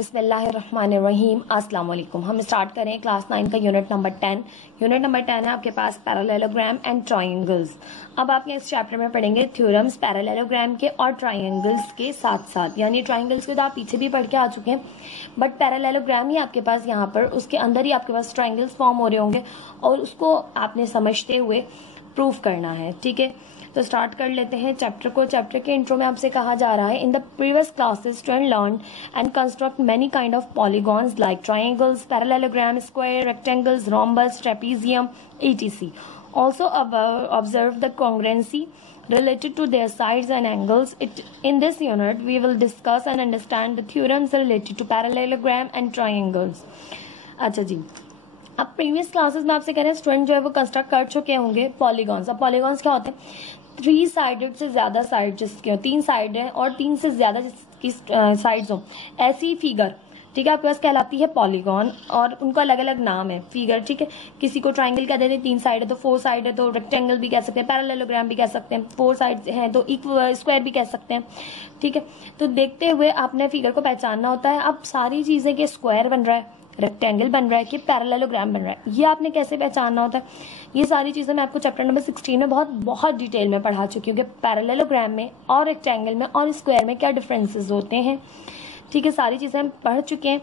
बिस्मिल्लाहिर्रहमानिर्रहीम अस्सलाम वालेकुम। हम स्टार्ट करें क्लास 9 का यूनिट नंबर 10। यूनिट नंबर 10 है आपके पास पैरेललोग्राम एंड ट्रायंगल्स। अब आपके इस चैप्टर में पढ़ेंगे थ्योरम्स पैरेललोग्राम के और ट्रायंगल्स के साथ साथ, यानी ट्रायंगल्स को तो आप पीछे भी पढ़ के आ चुके हैं, बट पैरेललोग्राम ही आपके पास यहाँ पर उसके अंदर ही आपके पास ट्रायंगल्स फॉर्म हो रहे होंगे और उसको आपने समझते हुए प्रूफ करना है। ठीक है, तो स्टार्ट कर लेते हैं चैप्टर को। चैप्टर के इंट्रो में आपसे कहा जा रहा है, in the previous classes student learn and construct many kind of polygons like triangles, parallelogram, square, rectangles, rhombus, trapezium, etc. Also observe the congruency related to their sides and angles. In this unit we will discuss and understand the theorems related to parallelogram and triangles. अच्छा जी, अब previous classes में आपसे कह रहे हैं student जो है वो कंस्ट्रक्ट कर चुके होंगे पॉलीगॉन्स। अब पॉलीगॉन्स क्या होते हैं? 3 साइडेड से ज्यादा साइड जिसके 3 साइड है और 3 से ज्यादा जिसकी साइड्स हो, ऐसी फिगर, ठीक है, आपके पास कहलाती है पॉलीगॉन और उनका अलग अलग नाम है फिगर। ठीक है, किसी को ट्राइंगल कह देते हैं, 3 साइड है तो 4 साइड है, तो रेक्टेंगल भी कह सकते हैं, पैरेललोग्राम भी कह सकते हैं, 4 साइड है तो स्क्वायर भी कह सकते हैं। ठीक है, तो देखते हुए आपने फिगर को पहचानना होता है। अब सारी चीजें के स्क्वायर बन रहा है, रेक्टेंगल बन रहा है कि पैरेललोग्राम बन रहा है, ये आपने कैसे पहचानना होता है, ये सारी चीजें मैं आपको चैप्टर नंबर 16 में बहुत डिटेल में पढ़ा चुकी हूँ कि पैरेललोग्राम में और रेक्टेंगल में और स्क्वायर में क्या डिफरेंसेस होते हैं। ठीक है, सारी चीजें हम पढ़ चुके हैं।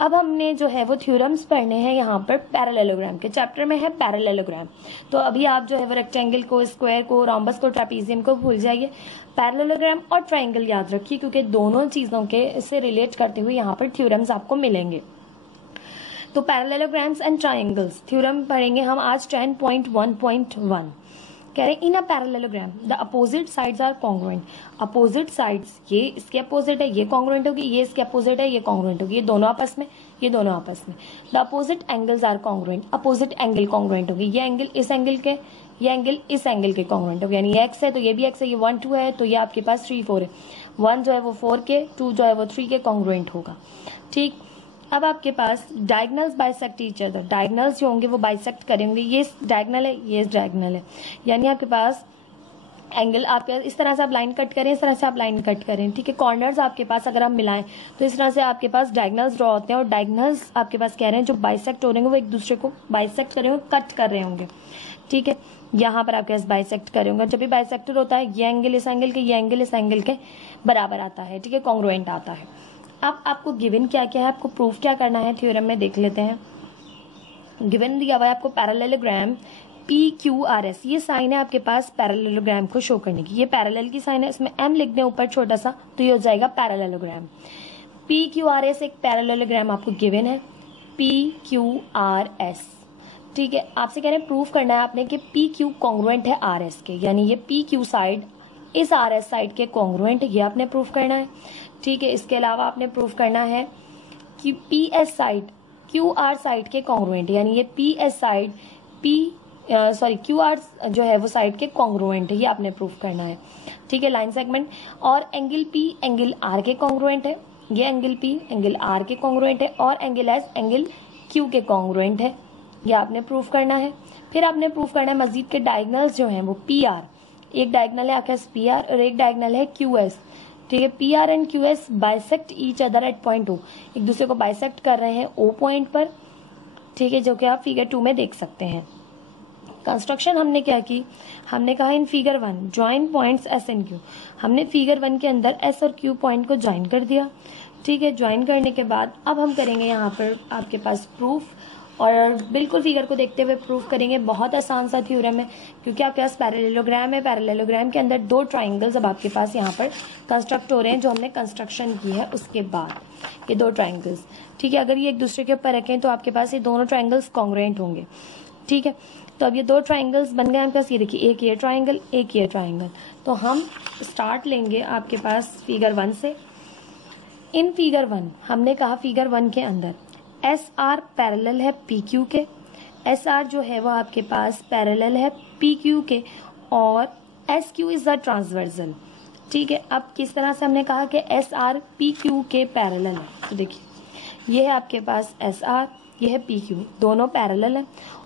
अब हमने जो है वो थ्योरम्स पढ़ने हैं यहाँ पर पैरेललोग्राम के। चैप्टर में है पैरेललोग्राम, तो अभी आप जो है वो रेक्टेंगल को, स्क्वायर को, रोम्बस को, ट्रेपीजियम को भूल जाइए, पैरेललोग्राम और ट्रायंगल याद रखिए क्योंकि दोनों चीजों के से रिलेट करते हुए यहाँ पर थ्योरम्स आपको मिलेंगे। तो पैरेललोग्राम्स एंड ट्रायंगल्स थ्योरम पढ़ेंगे हम आज 10.1.1। कह रहे हैं in a parallelogram the opposite sides are congruent. Opposite sides, ये इसके अपोजिट है, ये कॉन्ग्रुएंट होगी, ये इसके अपोजिट है, ये कॉन्ग्रुएंट होगी, ये दोनों आपस में, ये दोनों आपस में। The opposite angles are congruent, opposite angle congruent होगी, ये एंगल इस एंगल के, ये एंगल इस एंगल के कॉन्ग्रुएंट होगी, यानी ये एक्स है तो ये भी एक्स है, ये 1 2 है तो ये आपके पास 3 4 है, 1 जो है वो 4 के, 2 जो है वो 3 के कॉन्ग्रुएंट होगा। ठीक, अब आपके पास diagonals bisect each other, diagonals जो होंगे वो बाइसेक्ट करेंगे, ये डायगनल है, ये डायगनल है, यानी आपके पास एंगल आपके इस तरह से आप लाइन कट करें, इस तरह से आप लाइन कट करें। ठीक है, कॉर्नर्स आपके पास अगर आप मिलाएं तो इस तरह से आपके पास डायगनल्स ड्रॉ होते हैं और डायगनल्स आपके पास कह रहे हैं जो बाइसेक्ट हो रहे हैं वो एक दूसरे को बाइसेक्ट कर रहे होंगे, कट कर रहे होंगे। ठीक है, यहाँ पर आपके पास बाइसेक्ट करे होंगे। जब भी बाइसेक्टर होता है, ये एंगल इस एंगल के, ये एंगल इस एंगल के बराबर आता है। ठीक है, कॉन्ग्रुएंट आता है। अब आपको गिवन क्या क्या है, आपको प्रूफ क्या करना है थ्योरम में देख लेते हैं। गिवन दिया हुआ है आपको पैरेललोग्राम PQRS, ये साइन है आपके पास पैरेललोग्राम को शो करने की, ये पैरेलल की साइन है, इसमें M लिख दें ऊपर छोटा सा तो ये हो जाएगा पैरेललोग्राम। PQRS एक पैरेललोग्राम आपको गिवन है, PQRS। ठीक है, आपसे कह रहे हैं प्रूफ करना है आपने कि PQ कॉन्ग्रुएंट है RS के, यानी ये PQ साइड इस RS साइड के कॉन्ग्रुएंट, ये आपने प्रूफ करना है। ठीक है, इसके अलावा आपने प्रूफ करना है कि PS साइड QR साइड के कॉन्ग्रुएंट, यानी ये PS साइड QR जो है वो साइड के कॉन्ग्रुएंट है, ये आपने प्रूफ करना है। ठीक है, लाइन सेगमेंट और एंगल P एंगल R के कॉन्ग्रुएंट है, ये एंगल P एंगल R के कॉन्ग्रुएंट है और एंगल S एंगल Q के कॉन्ग्रुएंट है, ये आपने प्रूफ करना है। फिर आपने प्रूफ करना है मजीद के डायगनल्स जो है वो PR, एक डायगनल है आपके पास PR और एक डायगनल है QS। ठीक है, PR and QS bisect each other at point O, एक दूसरे को बाइसेक्ट कर रहे हैं O पॉइंट पर। ठीक है, जो कि आप फिगर 2 में देख सकते हैं। कंस्ट्रक्शन हमने क्या की, हमने कहा in figure 1 join points S and Q, हमने फिगर 1 के अंदर S और Q पॉइंट को ज्वाइन कर दिया। ठीक है, ज्वाइन करने के बाद अब हम करेंगे यहाँ पर आपके पास प्रूफ, और बिल्कुल फिगर को देखते हुए प्रूफ करेंगे। बहुत आसान सा थ्योरम है क्योंकि आपके पास पैरेललोग्राम है, पैरेललोग्राम के अंदर 2 ट्रायंगल्स अब आपके पास यहाँ पर कंस्ट्रक्ट हो रहे हैं जो हमने कंस्ट्रक्शन की है उसके बाद, ये 2 ट्रायंगल्स। ठीक है, अगर ये एक दूसरे के ऊपर रखें तो आपके पास ये दोनों ट्रायंगल्स कॉन्ग्रुएंट होंगे। ठीक है, तो अब ये 2 ट्रायंगल्स बन गए आपके पास, ये देखिए एक ये ट्रायंगल एक ये ट्रायंगल। तो हम स्टार्ट लेंगे आपके पास फिगर 1 से। इन फिगर 1 हमने कहा फिगर 1 के अंदर SR पैरेलल है PQ के, SR जो है वो आपके पास पैरेलल है PQ के और SQ इज द ट्रांसवर्सल। ठीक है, अब किस तरह से हमने कहा कि SR PQ के पैरेलल है, तो देखिए ये है आपके पास SR, ये है PQ, दोनों पैरेलल है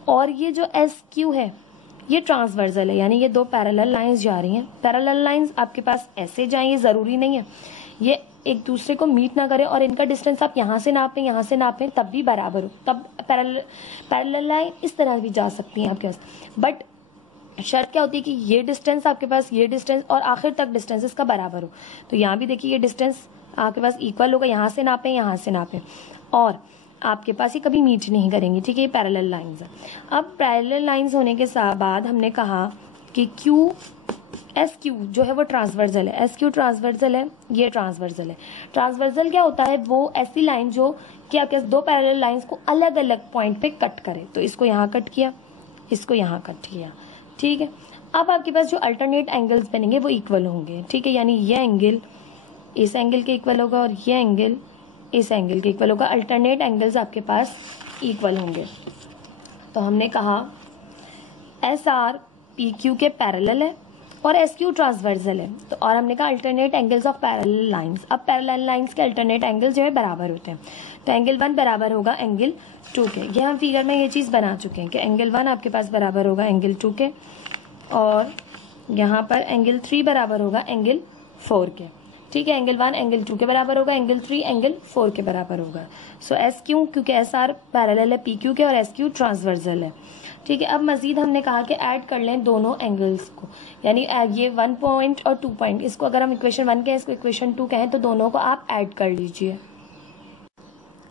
और ये जो SQ है ये ट्रांसवर्सल है, यानी ये 2 पैरेलल लाइंस जा रही हैं। पैरेलल लाइंस आपके पास ऐसे जाएं, ये जरूरी नहीं है, ये एक दूसरे को मीट ना करें और इनका डिस्टेंस आप यहाँ से नापें तब भी बराबर हो, तब पैरेलल लाइन इस तरह भी जा सकती है आपके पास। बट शर्त क्या होती है कि ये डिस्टेंस आपके पास, ये डिस्टेंस और आखिर तक डिस्टेंस इसका बराबर हो। तो यहाँ भी देखिए ये डिस्टेंस आपके पास इक्वल होगा, यहाँ से नापें और आपके पास ये कभी मीट नहीं करेंगे, ठीक है। ये पैरेलल लाइंस है। अब पैरेलल लाइंस होने के बाद हमने कहा कि एस क्यू जो है वो ट्रांसवर्सल है, एस क्यू ट्रांसवर्सल है, ये ट्रांसवर्सल है। ट्रांसवर्सल क्या होता है, वो ऐसी लाइन जो कि आपके दो पैरेलल लाइंस को अलग अलग पॉइंट पे कट करे। तो इसको यहाँ कट किया, इसको यहाँ कट किया, ठीक है। अब आपके पास जो अल्टरनेट एंगल्स बनेंगे वो इक्वल होंगे, ठीक है। यानी ये एंगल इस एंगल के इक्वल होगा और ये एंगल इस एंगल के इक्वल होगा। अल्टरनेट एंगल्स आपके पास इक्वल होंगे। तो हमने कहा एस आर पी क्यू के पैरेलल है और एस क्यू ट्रांसवर्सल है। तो और हमने कहा alternate angles of parallel lines. अब पैरेलल लाइंस के अल्टरनेट एंगल जो है बराबर होते हैं। तो एंगल 1 बराबर होगा एंगल 2 के। ये हम फिगर में ये चीज़ बना चुके हैं कि एंगल 1 आपके पास बराबर होगा एंगल 2 के और यहाँ पर एंगल 3 बराबर होगा एंगल 4 के, ठीक है। एंगल 1 एंगल 2 के बराबर होगा, एंगल 3 एंगल 4 के बराबर होगा। सो एस क्यू क्योंकि एस आर पैरेलल है पी क्यू के और एस क्यू ट्रांसवर्सल है, ठीक है। अब मजीद हमने कहा कि ऐड कर लें दोनों एंगल्स को, यानी ये 1 पॉइंट और 2 पॉइंट, इसको अगर हम इक्वेशन 1 कहें, इसको इक्वेशन 2 कहें, तो दोनों को आप ऐड कर लीजिए।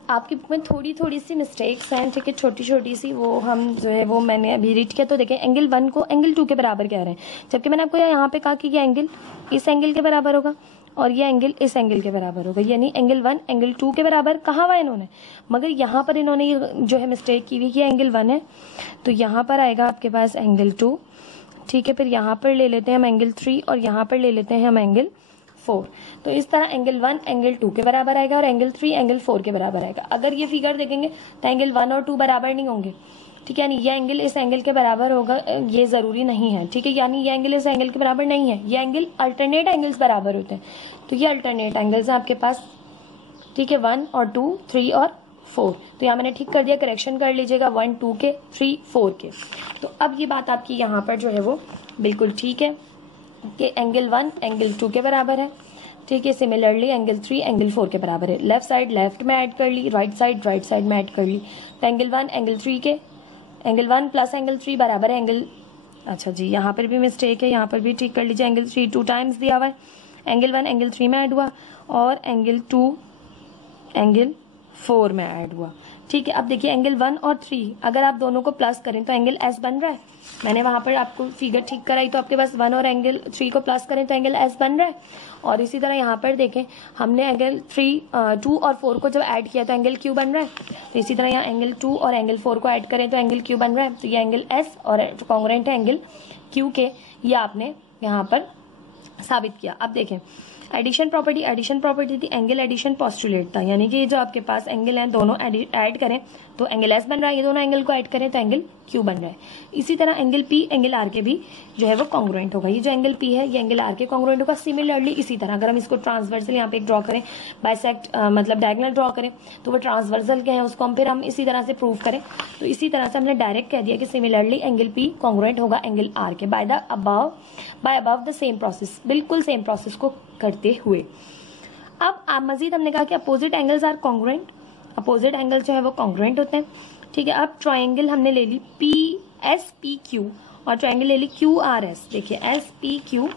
आपकी बुक में थोड़ी सी मिस्टेक्स हैं, ठीक है, छोटी सी, वो हम जो है वो मैंने अभी रीड किया। तो देखें एंगल 1 को एंगल 2 के बराबर कह रहे हैं, जबकि मैंने आपको यहाँ पे कहा कि ये एंगल इस एंगल के बराबर होगा और ये एंगल इस एंगल के बराबर होगा। यानी एंगल 1 एंगल 2 के बराबर कहा हुआ इन्होंने, मगर यहाँ पर इन्होंने जो है मिस्टेक की हुई कि एंगल 1 है तो यहाँ पर आएगा आपके पास एंगल 2, ठीक है। फिर यहाँ पर ले लेते हैं हम एंगल 3 और यहाँ पर ले लेते हैं हम एंगल 4। तो इस तरह एंगल 1 एंगल 2 के बराबर आएगा और एंगल 3 एंगल 4 के बराबर आएगा। अगर ये फिगर देखेंगे तो एंगल 1 और 2 बराबर नहीं होंगे, ठीक है। यानी ये एंगल इस एंगल के बराबर होगा, ये जरूरी नहीं है, ठीक है। यानी ये एंगल इस एंगल के बराबर नहीं है, ये एंगल अल्टरनेट एंगल्स बराबर होते हैं। तो ये अल्टरनेट एंगल्स हैं आपके पास, ठीक है, 1 और 2 3 और 4। तो यहाँ मैंने ठीक कर दिया, करेक्शन कर लीजिएगा 1 2 के 3 4 के। तो अब ये बात आपकी यहाँ पर जो है वो बिल्कुल ठीक है कि एंगल 1 एंगल 2 के बराबर है, ठीक है। सिमिलरली एंगल 3 एंगल 4 के बराबर है। लेफ्ट साइड लेफ्ट में ऐड कर ली, राइट साइड में ऐड कर ली। तो एंगल 1 एंगल 3 के एंगल 1 प्लस एंगल 3 बराबर है एंगल, अच्छा जी यहाँ पर भी मिस्टेक है, यहाँ पर भी ठीक कर लीजिए। एंगल 3 2 टाइम्स दिया हुआ है, एंगल 1 एंगल 3 में ऐड हुआ और एंगल 2 एंगल 4 में ऐड हुआ, ठीक है। अब देखिए एंगल 1 और 3 अगर आप दोनों को प्लस करें तो एंगल एस बन रहा है। मैंने वहां पर आपको फिगर ठीक कराई तो आपके पास 1 और एंगल 3 को प्लस करें तो एंगल एस बन रहा है। और इसी तरह यहाँ पर देखें हमने एंगल 2 और 4 को जब ऐड किया तो एंगल क्यू बन रहा है। तो इसी तरह यहाँ एंगल 2 और एंगल 4 को ऐड करें तो एंगल क्यू बन रहा है। तो ये एंगल एस और कॉन्ग्रुएंट है एंगल क्यू के, ये आपने यहाँ पर साबित किया। अब देखें एडिशन प्रॉपर्टी थी, एंगल एडिशन पोस्टुलेट था, यानी कि जो आपके पास एंगल हैं दोनों ऐड करें तो एंगल एस बन रहा है, ये दोनों एंगल को ऐड करें तो एंगल क्यू बन रहा है। इसी तरह एंगल पी एंगल आर के भी जो है वो कॉन्ग्रुएंट होगा। ये जो एंगल पी है ये एंगल आर के कॉन्ग्रुएंट होगा। सिमिलरली इसी तरह अगर हम इसको ट्रांसवर्सल यहाँ पे एक ड्रॉ करें, बाइसेक्ट मतलब डायगोनल ड्रॉ करें तो वो ट्रांसवर्सल के हैं, उसको हम फिर हम इसी तरह से प्रूव करें। तो इसी तरह से हमने डायरेक्ट कह दिया कि सिमिलरली एंगल पी कॉन्ग्रुएंट होगा एंगल आर के by above the same process, बिल्कुल सेम प्रोसेस को करते हुए। अब मजीद हमने कहा कि opposite angles are congruent, opposite angle जो है वो कॉन्ग्रुएंट होते हैं, ठीक है। अब ट्राइंगल हमने ले ली पी एस पी क्यू और ट्राइंगल ले ली क्यू आर एस। देखिए एस पी क्यू,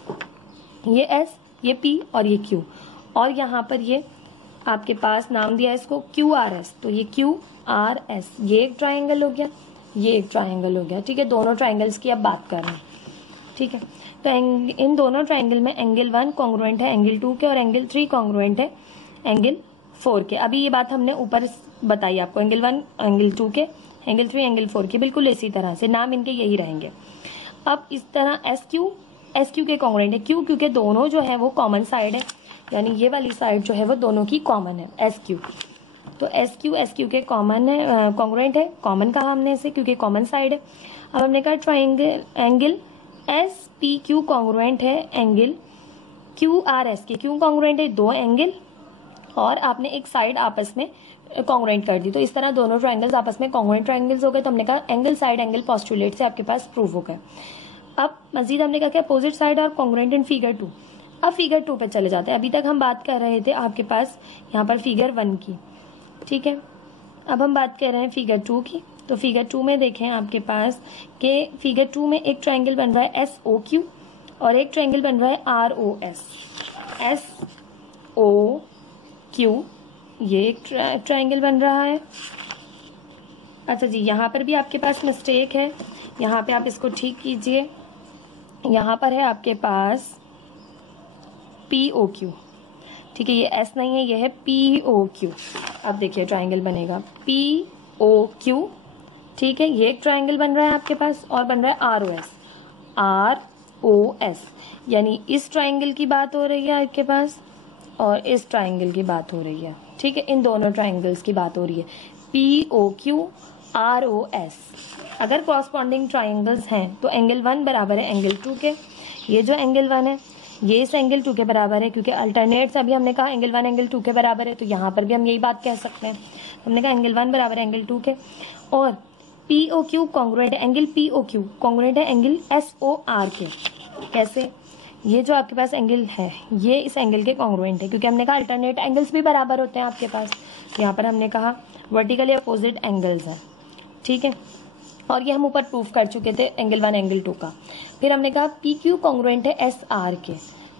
ये एस ये पी और ये क्यू, और यहाँ पर ये आपके पास नाम दिया है इसको क्यू आर एस। तो ये क्यू आर एस ये एक ट्राइंगल हो गया, ये एक ट्राइंगल हो गया, ठीक है। दोनों ट्राइंगल्स की अब बात कर रहे हैं, ठीक है। तो इन दोनों ट्राइंगल में एंगल 1 कॉन्ग्रुएंट है एंगल 2 के और एंगल 3 कॉन्ग्रुएंट है एंगल 4 के। अभी ये बात हमने ऊपर बताई आपको, एंगल 1 एंगल 2 के, एंगल 3 एंगल 4 के, बिल्कुल इसी तरह से नाम इनके यही रहेंगे। अब इस तरह एस क्यू के कॉन्ग्रुएंट है, क्यू क्योंकि दोनों जो है वो कॉमन साइड है, यानी ये वाली साइड जो है वो दोनों की कॉमन है एस क्यू। तो एस क्यू के कॉमन है, कॉन्ग्रुएंट है, कॉमन कहा हमने इसे क्योंकि कॉमन साइड है। अब हमने कहा triangle angle S P Q congruent है एंगल क्यू आर एस के, क्यों कॉन्ग्रुएंट है, दो एंगल और आपने एक साइड आपस में कॉन्ग्रुएंट कर दी। तो इस तरह दोनों ट्राइंगल्स आपस में कॉन्ग्रुएंट ट्राइंगल्स हो गए। तो हमने कहा एंगल साइड एंगल पोस्टुलेट से आपके पास प्रूव हो गया। अब मजीद हमने कहा कि अपोजिट साइड और कॉन्ग्रुएंट इन फिगर 2। अब फिगर 2 पे चले जाते हैं। अभी तक हम बात कर रहे थे आपके पास यहाँ पर फिगर 1 की, ठीक है। अब हम बात कर रहे हैं फिगर 2 की। तो फिगर 2 में देखें आपके पास कि फिगर 2 में एक ट्राइंगल बन रहा है SOQ और एक ट्राइंगल बन रहा है ROS। SOQ ये एक ट्राइंगल बन रहा है। अच्छा जी, यहाँ पर भी आपके पास मिस्टेक है, यहाँ पे आप इसको ठीक कीजिए। यहाँ पर है आपके पास POQ, ठीक है, ये S नहीं है, ये है POQ। अब देखिए ट्राइंगल बनेगा POQ, ठीक है, ये एक ट्राइंगल बन रहा है आपके पास और बन रहा है ROS, यानी इस ट्राइंगल की बात हो रही है आपके पास और इस ट्राइंगल की बात हो रही है, ठीक है, इन दोनों ट्राइंगल्स की बात हो रही है, POQ ROS। अगर कॉरस्पॉन्डिंग ट्राइंगल्स हैं तो एंगल 1 बराबर है एंगल 2 के। ये जो एंगल 1 है ये इस एंगल 2 के बराबर है, क्योंकि अल्टरनेट से अभी हमने कहा एंगल 1 एंगल 2 के बराबर है, तो यहाँ पर भी हम यही बात कह सकते हैं। हमने कहा एंगल 1 बराबर है एंगल 2 के, और POQ कॉन्ग्रुएंट है, एंगल POQ कॉन्ग्रुएंट है एंगल SOR के। कैसे? ये जो आपके पास एंगल है ये इस एंगल के कॉन्ग्रुएंट है, क्योंकि हमने कहा अल्टरनेट एंगल्स भी बराबर होते हैं आपके पास। यहाँ पर हमने कहा वर्टिकली अपोजिट एंगल्स हैं, ठीक है, और ये हम ऊपर प्रूफ कर चुके थे एंगल 1 एंगल 2 का। फिर हमने कहा PQ कॉन्ग्रुएंट है SR के,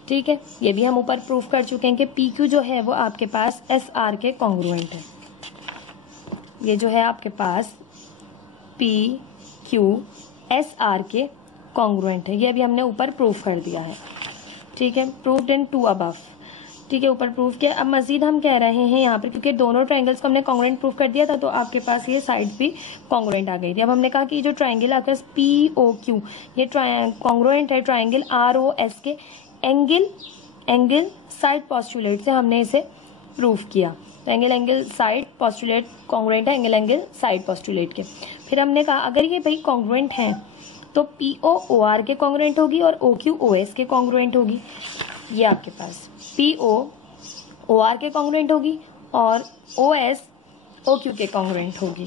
ठीक है, ये भी हम ऊपर प्रूफ कर चुके हैं कि PQ जो है वो आपके पास SR के कॉन्ग्रुएंट है। ये जो है आपके पास PQ SR के कॉन्ग्रुएंट है, ये अभी हमने ऊपर प्रूफ कर दिया है, ठीक है, प्रूव्ड इन 2 अबव, ठीक है, ऊपर प्रूफ किया। अब मजीद हम कह रहे हैं यहाँ पर, क्योंकि दोनों ट्राइंगल्स को हमने कॉन्ग्रुएंट प्रूफ कर दिया था तो आपके पास ये साइड भी कॉन्ग्रुएंट आ गई थी। अब हमने कहा कि जो ट्राइंगल आपके पास POQ ये कॉन्ग्रुएंट है ट्राइंगल ROS के एंगल साइड पोस्टुलेट से हमने इसे प्रूफ किया। तो एंगल साइड पोस्टुलेट कॉन्ग्रुएंट है एंगल साइड पोस्टुलेट के। फिर हमने कहा अगर ये भाई कॉन्ग्रुएंट हैं तो PO OR के कॉन्ग्रुएंट होगी और OQ OS के कॉन्ग्रुएंट होगी। ये आपके पास PO OR के कॉन्ग्रुएंट होगी और OS OQ के कॉन्ग्रुएंट होगी,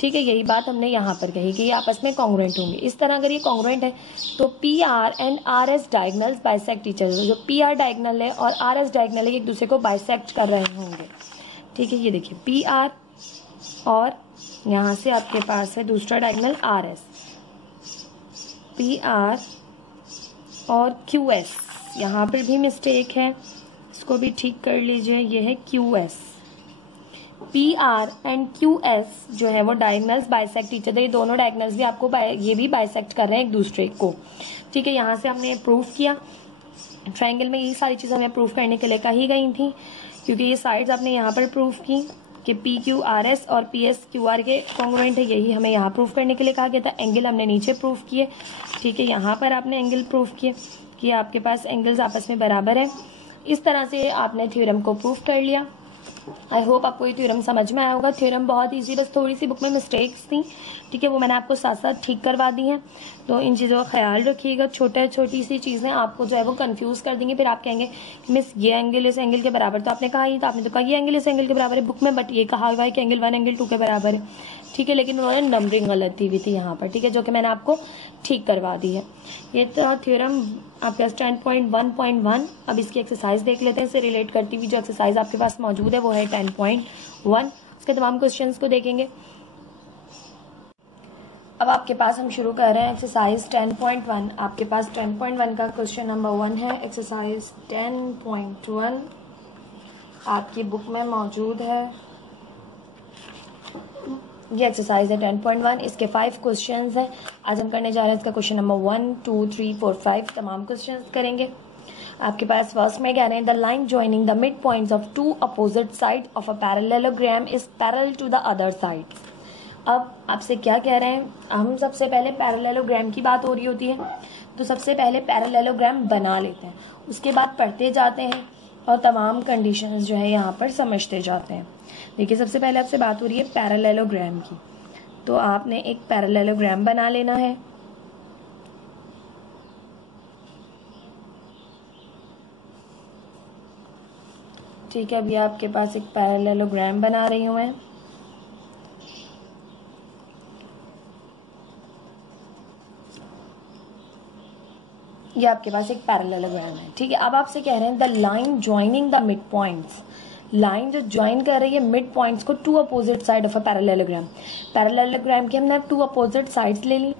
ठीक है, यही बात हमने यहाँ पर कही कि ये आपस में कॉन्ग्रुएंट होंगे। इस तरह अगर ये कॉन्ग्रुएंट है तो PR and RS diagonals bisect each other. जो PR डायगोनल है और RS डायगोनल है एक दूसरे को बाइसेक्ट कर रहे होंगे, ठीक है। ये देखिए PR और यहाँ से आपके पास है दूसरा डायगोनल RS, PR और QS। यहाँ पर भी मिस्टेक है, इसको भी ठीक कर लीजिए, ये है QS। PR एंड QS जो है वो डायगोनल्स बाइसेक्ट ईच अदर, ये दोनों डायगोनल्स भी आपको ये भी बाइसेक्ट कर रहे हैं एक दूसरे को, ठीक है। यहाँ से हमने प्रूफ किया, ट्राइंगल में ये सारी चीज़ें हमें प्रूफ करने के लिए कही गई थी, क्योंकि ये साइड्स आपने यहाँ पर प्रूफ की कि PQRS और PSQR के कॉन्ग्रुएंट है, यही हमें यहाँ प्रूफ करने के लिए कहा गया था। एंगल हमने नीचे प्रूफ किए, ठीक है, यहाँ पर आपने एंगल प्रूफ किए कि आपके पास एंगल्स आपस में बराबर है। इस तरह से आपने थ्योरम को प्रूफ कर लिया। आई होप आपको ये थ्योरम समझ में आया होगा। थ्योरम बहुत ईजी, बस थोड़ी सी बुक में मिस्टेक्स थी, ठीक है, वो मैंने आपको साथ साथ ठीक करवा दी हैं। तो इन चीज़ों का ख्याल रखिएगा, छोटी सी चीज़ें आपको जो है वो कंफ्यूज कर देंगे। फिर आप कहेंगे कि मिस ये एंगल इस एंगल के बराबर, तो आपने कहा ही तो आपने तो कहा ये एंगल इस एंगल के बराबर है बुक में, बट ये कहा हुआ है कि एंगल 1 एंगल 2 के बराबर है, ठीक है, लेकिन उन्होंने नंबरिंग गलत दी हुई थी यहाँ पर, ठीक है, जो कि मैंने आपको ठीक करवा दी है। ये तो थ्योरम आपके पास 10.1.1। अब इसकी एक्सरसाइज देख लेते हैं, इससे रिलेट करती हुई जो एक्सरसाइज आपके पास मौजूद है वो है 10.1। उसके तमाम क्वेश्चंस को देखेंगे। अब आपके पास हम शुरू कर रहे हैं एक्सरसाइज 10.1। आपके पास 10.1 का क्वेश्चन नंबर 1 है। एक्सरसाइज 10.1 आपकी बुक में मौजूद है। ये एक्सरसाइज है 10.1, इसके 5 क्वेश्चंस हैं। आज हम करने जा रहे हैं इसका क्वेश्चन नंबर 1, 2, 3, 4, 5 तमाम क्वेश्चंस करेंगे। आपके पास फर्स्ट में कह रहे हैं the line joining the mid points of 2 opposite side of a parallelogram is parallel to the other side. अब आपसे क्या कह रहे हैं, हम सबसे पहले पैरेललोग्राम की बात हो रही होती है तो सबसे पहले पैरेललोग्राम बना लेते हैं, उसके बाद पढ़ते जाते हैं और तमाम कंडीशंस जो है यहाँ पर समझते जाते हैं। देखिए सबसे पहले आपसे बात हो रही है पैरेललोग्राम की, तो आपने एक पैरेललोग्राम बना लेना है। ठीक है, अभी आपके पास एक पैरेललोग्राम बना रही हूँ मैं। ये आपके पास एक पैरेललोग्राम है, ठीक है। अब आपसे कह रहे हैं the line joining the mid points, line जो ज्वाइन कर रही है मिड पॉइंट्स को two opposite side of a parallelogram. Parallelogram की हमने टू अपोजिट साइड्स ले ली,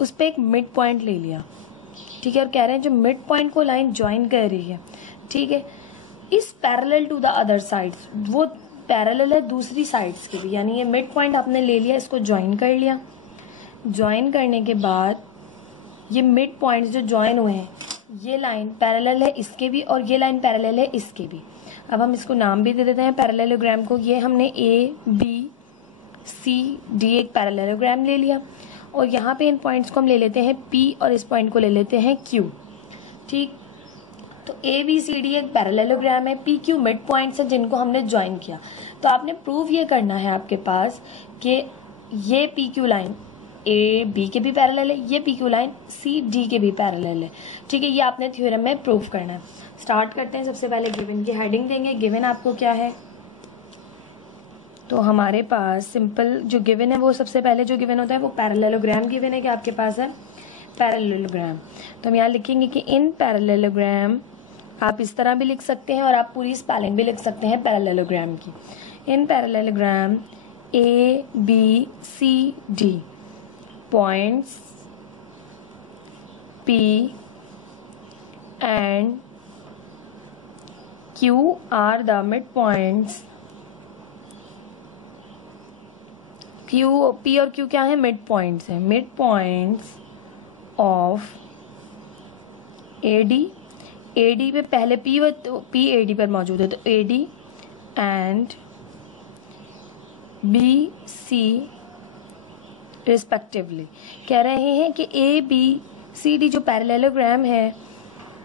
उस पर एक मिड पॉइंट ले लिया, ठीक है। और कह रहे हैं जो मिड पॉइंट को लाइन ज्वाइन कर रही है, ठीक है, इस parallel to the other sides, वो पैरेलल है दूसरी साइड्स के भी, यानी ये मिड पॉइंट आपने ले लिया, इसको ज्वाइन कर लिया। ज्वाइन करने के बाद ये मिड पॉइंट्स जो ज्वाइन हुए हैं, ये लाइन पैरेलल है इसके भी और ये लाइन पैरेलल है इसके भी। अब हम इसको नाम भी दे देते हैं पैरेललोग्राम को। ये हमने ए बी सी डी एक पैरेललोग्राम ले लिया और यहाँ पे इन पॉइंट्स को हम ले लेते हैं पी और इस पॉइंट को ले लेते हैं क्यू, ठीक। तो ए बी सी डी एक पैरेललोग्राम है, पी क्यू मिड पॉइंट्स हैं जिनको हमने ज्वाइन किया। तो आपने प्रूव ये करना है आपके पास कि ये P Q line A B के भी पैरेलल है, ये P Q line C D के भी पैरेलल है, ठीक है। ये आपने थ्योरम में प्रूव करना है। स्टार्ट करते हैं। सबसे पहले गिवन की हेडिंग देंगे। गिवन आपको क्या है, तो हमारे पास सिंपल जो गिवन है वो सबसे पहले जो गिवन होता है वो पैरेललोग्राम गिवन है कि आपके पास है पैरेललोग्राम। तो हम यहाँ लिखेंगे कि इन पैरेललोग्राम, आप इस तरह भी लिख सकते हैं और आप पूरी स्पेलिंग भी लिख सकते हैं पैरेललोग्राम की। In parallelogram A B C D points P and Q are the midpoints. P और Q क्या है, मिड पॉइंट्स है, mid points of AD। AD पे पहले P AD पर मौजूद है, तो AD एंड BC रिस्पेक्टिवली। कह रहे हैं कि ABCD जो पैरेललोग्राम है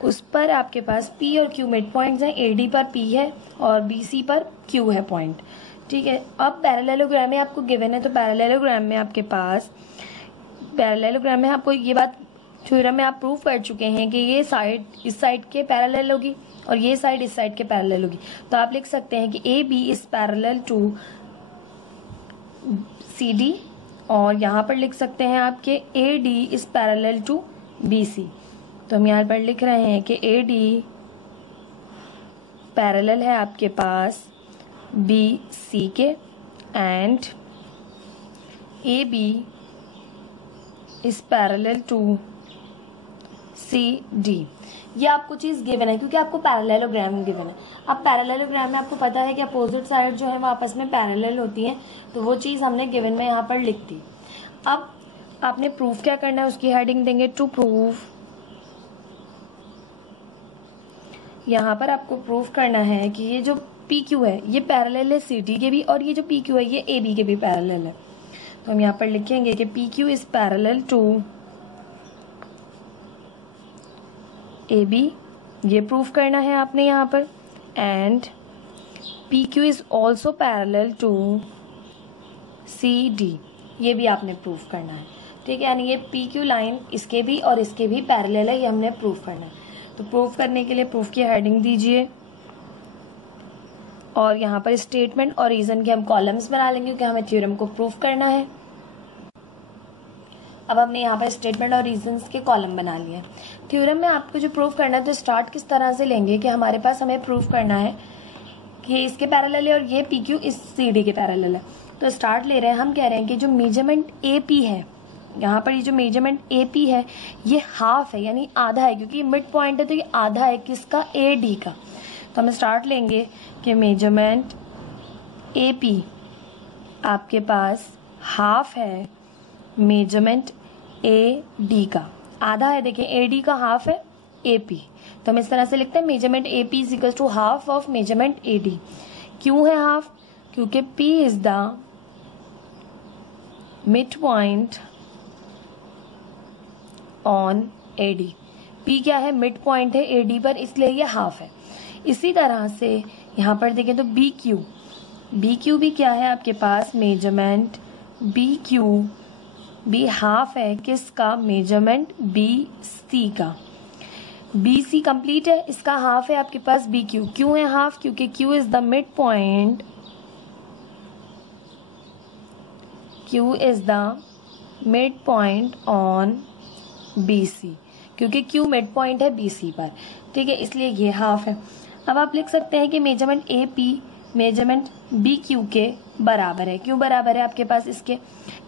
उस पर आपके पास P और Q मिड पॉइंट्स हैं। AD पर P है और BC पर Q है पॉइंट, ठीक है। अब पैरेललोग्राम में आपको गिवन है, तो पैरेललोग्राम में आपके पास पैरेललोग्राम में आपको ये बात थ्योरम में आप प्रूव कर चुके हैं कि ये साइड इस साइड के पैरेलल होगी और ये साइड इस साइड के पैरेलल होगी। तो आप लिख सकते हैं कि AB is parallel to CD और यहाँ पर लिख सकते हैं आपके AD is parallel to BC। तो हम यहाँ पर लिख रहे हैं कि AD पैरेलल है आपके पास BC के and AB is parallel to CD। ये आपको चीज गिवन है क्योंकि आपको पैरेललोग्राम गिवन है। अब पैरेललोग्राम में आपको पता है कि अपोजिट साइड जो है वो आपस में पैरेलल होती हैं, तो वो चीज हमने गिवन में यहाँ पर लिख दी। अब आपने प्रूफ क्या करना है, उसकी हेडिंग देंगे टू प्रूव। यहाँ पर आपको प्रूफ करना है कि ये जो PQ है ये पैरेलल है CD के भी और ये जो PQ है ये AB के भी पैरेलल है। तो हम यहाँ पर लिखेंगे कि PQ is parallel to AB, ये प्रूफ करना है आपने यहाँ पर, and PQ is also parallel to CD, ये भी आपने प्रूफ करना है, ठीक है। यानी ये PQ लाइन इसके भी और इसके भी पैरेलल है, ये हमने प्रूफ करना है। तो प्रूफ करने के लिए प्रूफ की हेडिंग दीजिए और यहाँ पर स्टेटमेंट और रीजन के हम कॉलम्स बना लेंगे क्योंकि हमें थ्योरम को प्रूफ करना है। अब हमने यहाँ पर स्टेटमेंट और रीजंस के कॉलम बना लिए। थ्योरम में आपको जो प्रूफ करना है तो स्टार्ट किस तरह से लेंगे कि हमारे पास हमें प्रूफ करना है कि इसके पैरेलल है और ये PQ इस CD के पैरेलल है। तो स्टार्ट ले रहे हैं, हम कह रहे हैं कि जो मेजरमेंट AP है, यहाँ पर ये जो मेजरमेंट AP है ये हाफ है यानी आधा है, क्योंकि मिड पॉइंट है तो ये आधा है किसका, AD का। तो हम स्टार्ट लेंगे कि मेजरमेंट AP आपके पास हाफ है मेजरमेंट AD का, आधा है। देखिए AD का हाफ है AP, तो हम इस तरह से लिखते हैं measurement AP is equal to half of measurement AD। क्यों है हाफ, क्योंकि P is the mid point on AD। P क्या है, मिड पॉइंट है AD पर, इसलिए ये हाफ है। इसी तरह से यहाँ पर देखें तो BQ भी क्या है आपके पास, मेजरमेंट BQ भी हाफ है किसका, मेजरमेंट BC का। BC कंप्लीट है, इसका हाफ है आपके पास BQ। क्यों है हाफ, क्योंकि Q is the mid point, Q is the mid point on BC। क्योंकि क्यू मिड पॉइंट है BC पर, ठीक है, इसलिए ये हाफ है। अब आप लिख सकते हैं कि मेजरमेंट AP मेजरमेंट BQ के बराबर है। क्यों बराबर है आपके पास इसके?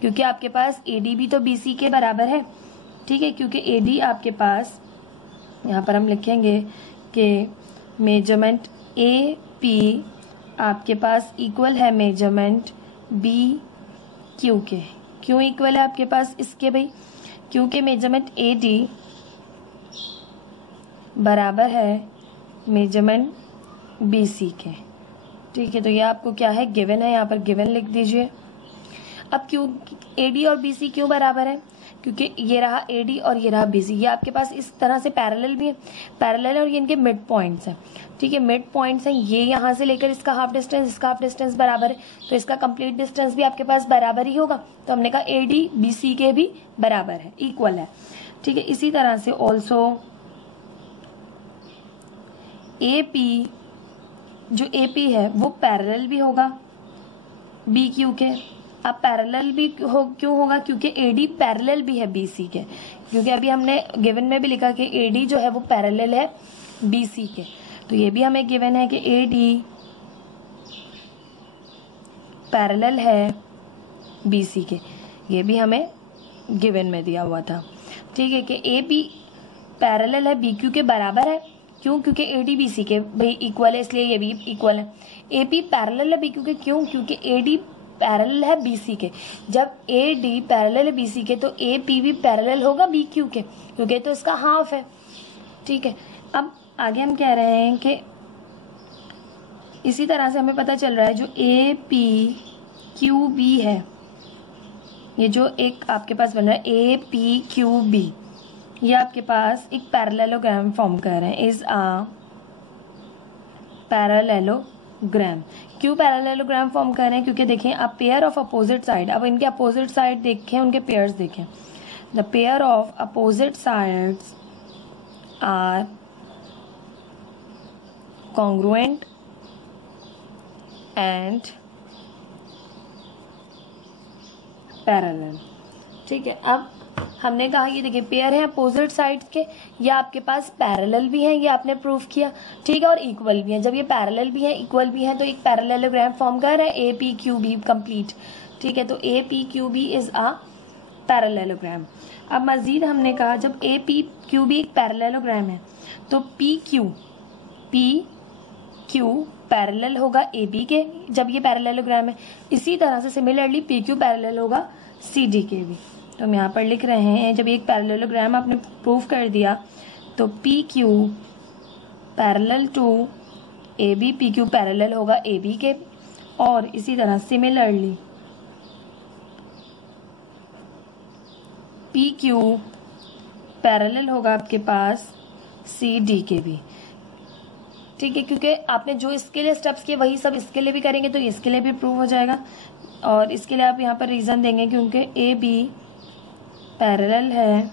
क्योंकि आपके पास AD भी तो BC के बराबर है, ठीक है, क्योंकि AD आपके पास, यहाँ पर हम लिखेंगे कि मेजरमेंट AP आपके पास इक्वल है मेजरमेंट BQ के। क्यों इक्वल है आपके पास इसके भाई? क्योंकि मेजरमेंट AD बराबर है मेजरमेंट BC के, ठीक है। तो ये आपको क्या है, गिवन है, यहाँ पर गिवन लिख दीजिए। अब क्यों AD और BC क्यों बराबर है? क्योंकि ये रहा AD और ये रहा BC, ये आपके पास इस तरह से पैरेलल भी है, पैरेलल है, और ये इनके मिड पॉइंट्स हैं, ठीक है, मिड पॉइंट्स हैं। ये यहाँ से लेकर इसका हाफ डिस्टेंस, इसका हाफ डिस्टेंस बराबर है, तो इसका कंप्लीट डिस्टेंस भी आपके पास बराबर ही होगा। तो हमने कहा AD BC के भी बराबर है, इक्वल है, ठीक है। इसी तरह से ऑल्सो AP, जो AP है वो पैरेलल भी होगा BQ के। अब पैरेलल भी क्यों होगा? क्योंकि AD पैरेलल भी है BC के, क्योंकि अभी हमने गिवन में भी लिखा कि AD जो है वो पैरेलल है BC के, तो ये भी हमें गिवन है कि AD पैरेलल है BC के, ये भी हमें गिवन में दिया हुआ था, ठीक है, कि AP पैरेलल है BQ के बराबर है। क्यों? क्योंकि AD BC के भाई इक्वल है, इसलिए ये भी इक्वल है। AP पैरेलल है BQ के, क्यों? क्योंकि AD पैरेलल है BC के। जब AD पैरेलल है BC के तो AP भी पैरेलल होगा BQ के, क्योंकि तो इसका हाफ है, ठीक है। अब आगे हम कह रहे हैं कि इसी तरह से हमें पता चल रहा है जो APQB है, ये जो एक आपके पास बन रहा है APQB, ये आपके पास एक पैरेललोग्राम फॉर्म कर रहे हैं, इज अ पैरेललोग्राम। क्यों पैरेललोग्राम फॉर्म कर रहे हैं? क्योंकि देखें आप पेयर ऑफ अपोजिट साइड, अब इनके अपोजिट साइड देखें, उनके पेयर्स देखें, the pair of opposite sides are congruent and parallel, ठीक है। अब हमने कहा ये देखिए पेयर है अपोजिट साइड्स के, ये आपके पास पैरेलल भी है, ये आपने प्रूफ किया, ठीक है, और इक्वल भी है। जब ये पैरेलल भी है इक्वल भी है तो एक पैरेललोग्राम फॉर्म कर रहा है APQB कंप्लीट, ठीक है। तो APQB इज अ पैरेललोग्राम। अब मजीद हमने कहा जब APQB एक पैरेललोग्राम है तो PQ पैरेलल होगा AB के, जब ये पैरेललोग्राम है। इसी तरह से सिमिलरली PQ पैरेलल होगा CD के भी। तो हम यहाँ पर लिख रहे हैं जब एक पैरेललोग्राम आपने प्रूफ कर दिया तो PQ parallel to AB, PQ parallel होगा AB के, और इसी तरह सिमिलरली PQ पैरेलल होगा आपके पास CD के भी, ठीक है। क्योंकि आपने जो इसके लिए स्टेप्स किए वही सब इसके लिए भी करेंगे तो इसके लिए भी प्रूव हो जाएगा, और इसके लिए आप यहाँ पर रीज़न देंगे क्योंकि AB पैरेलल है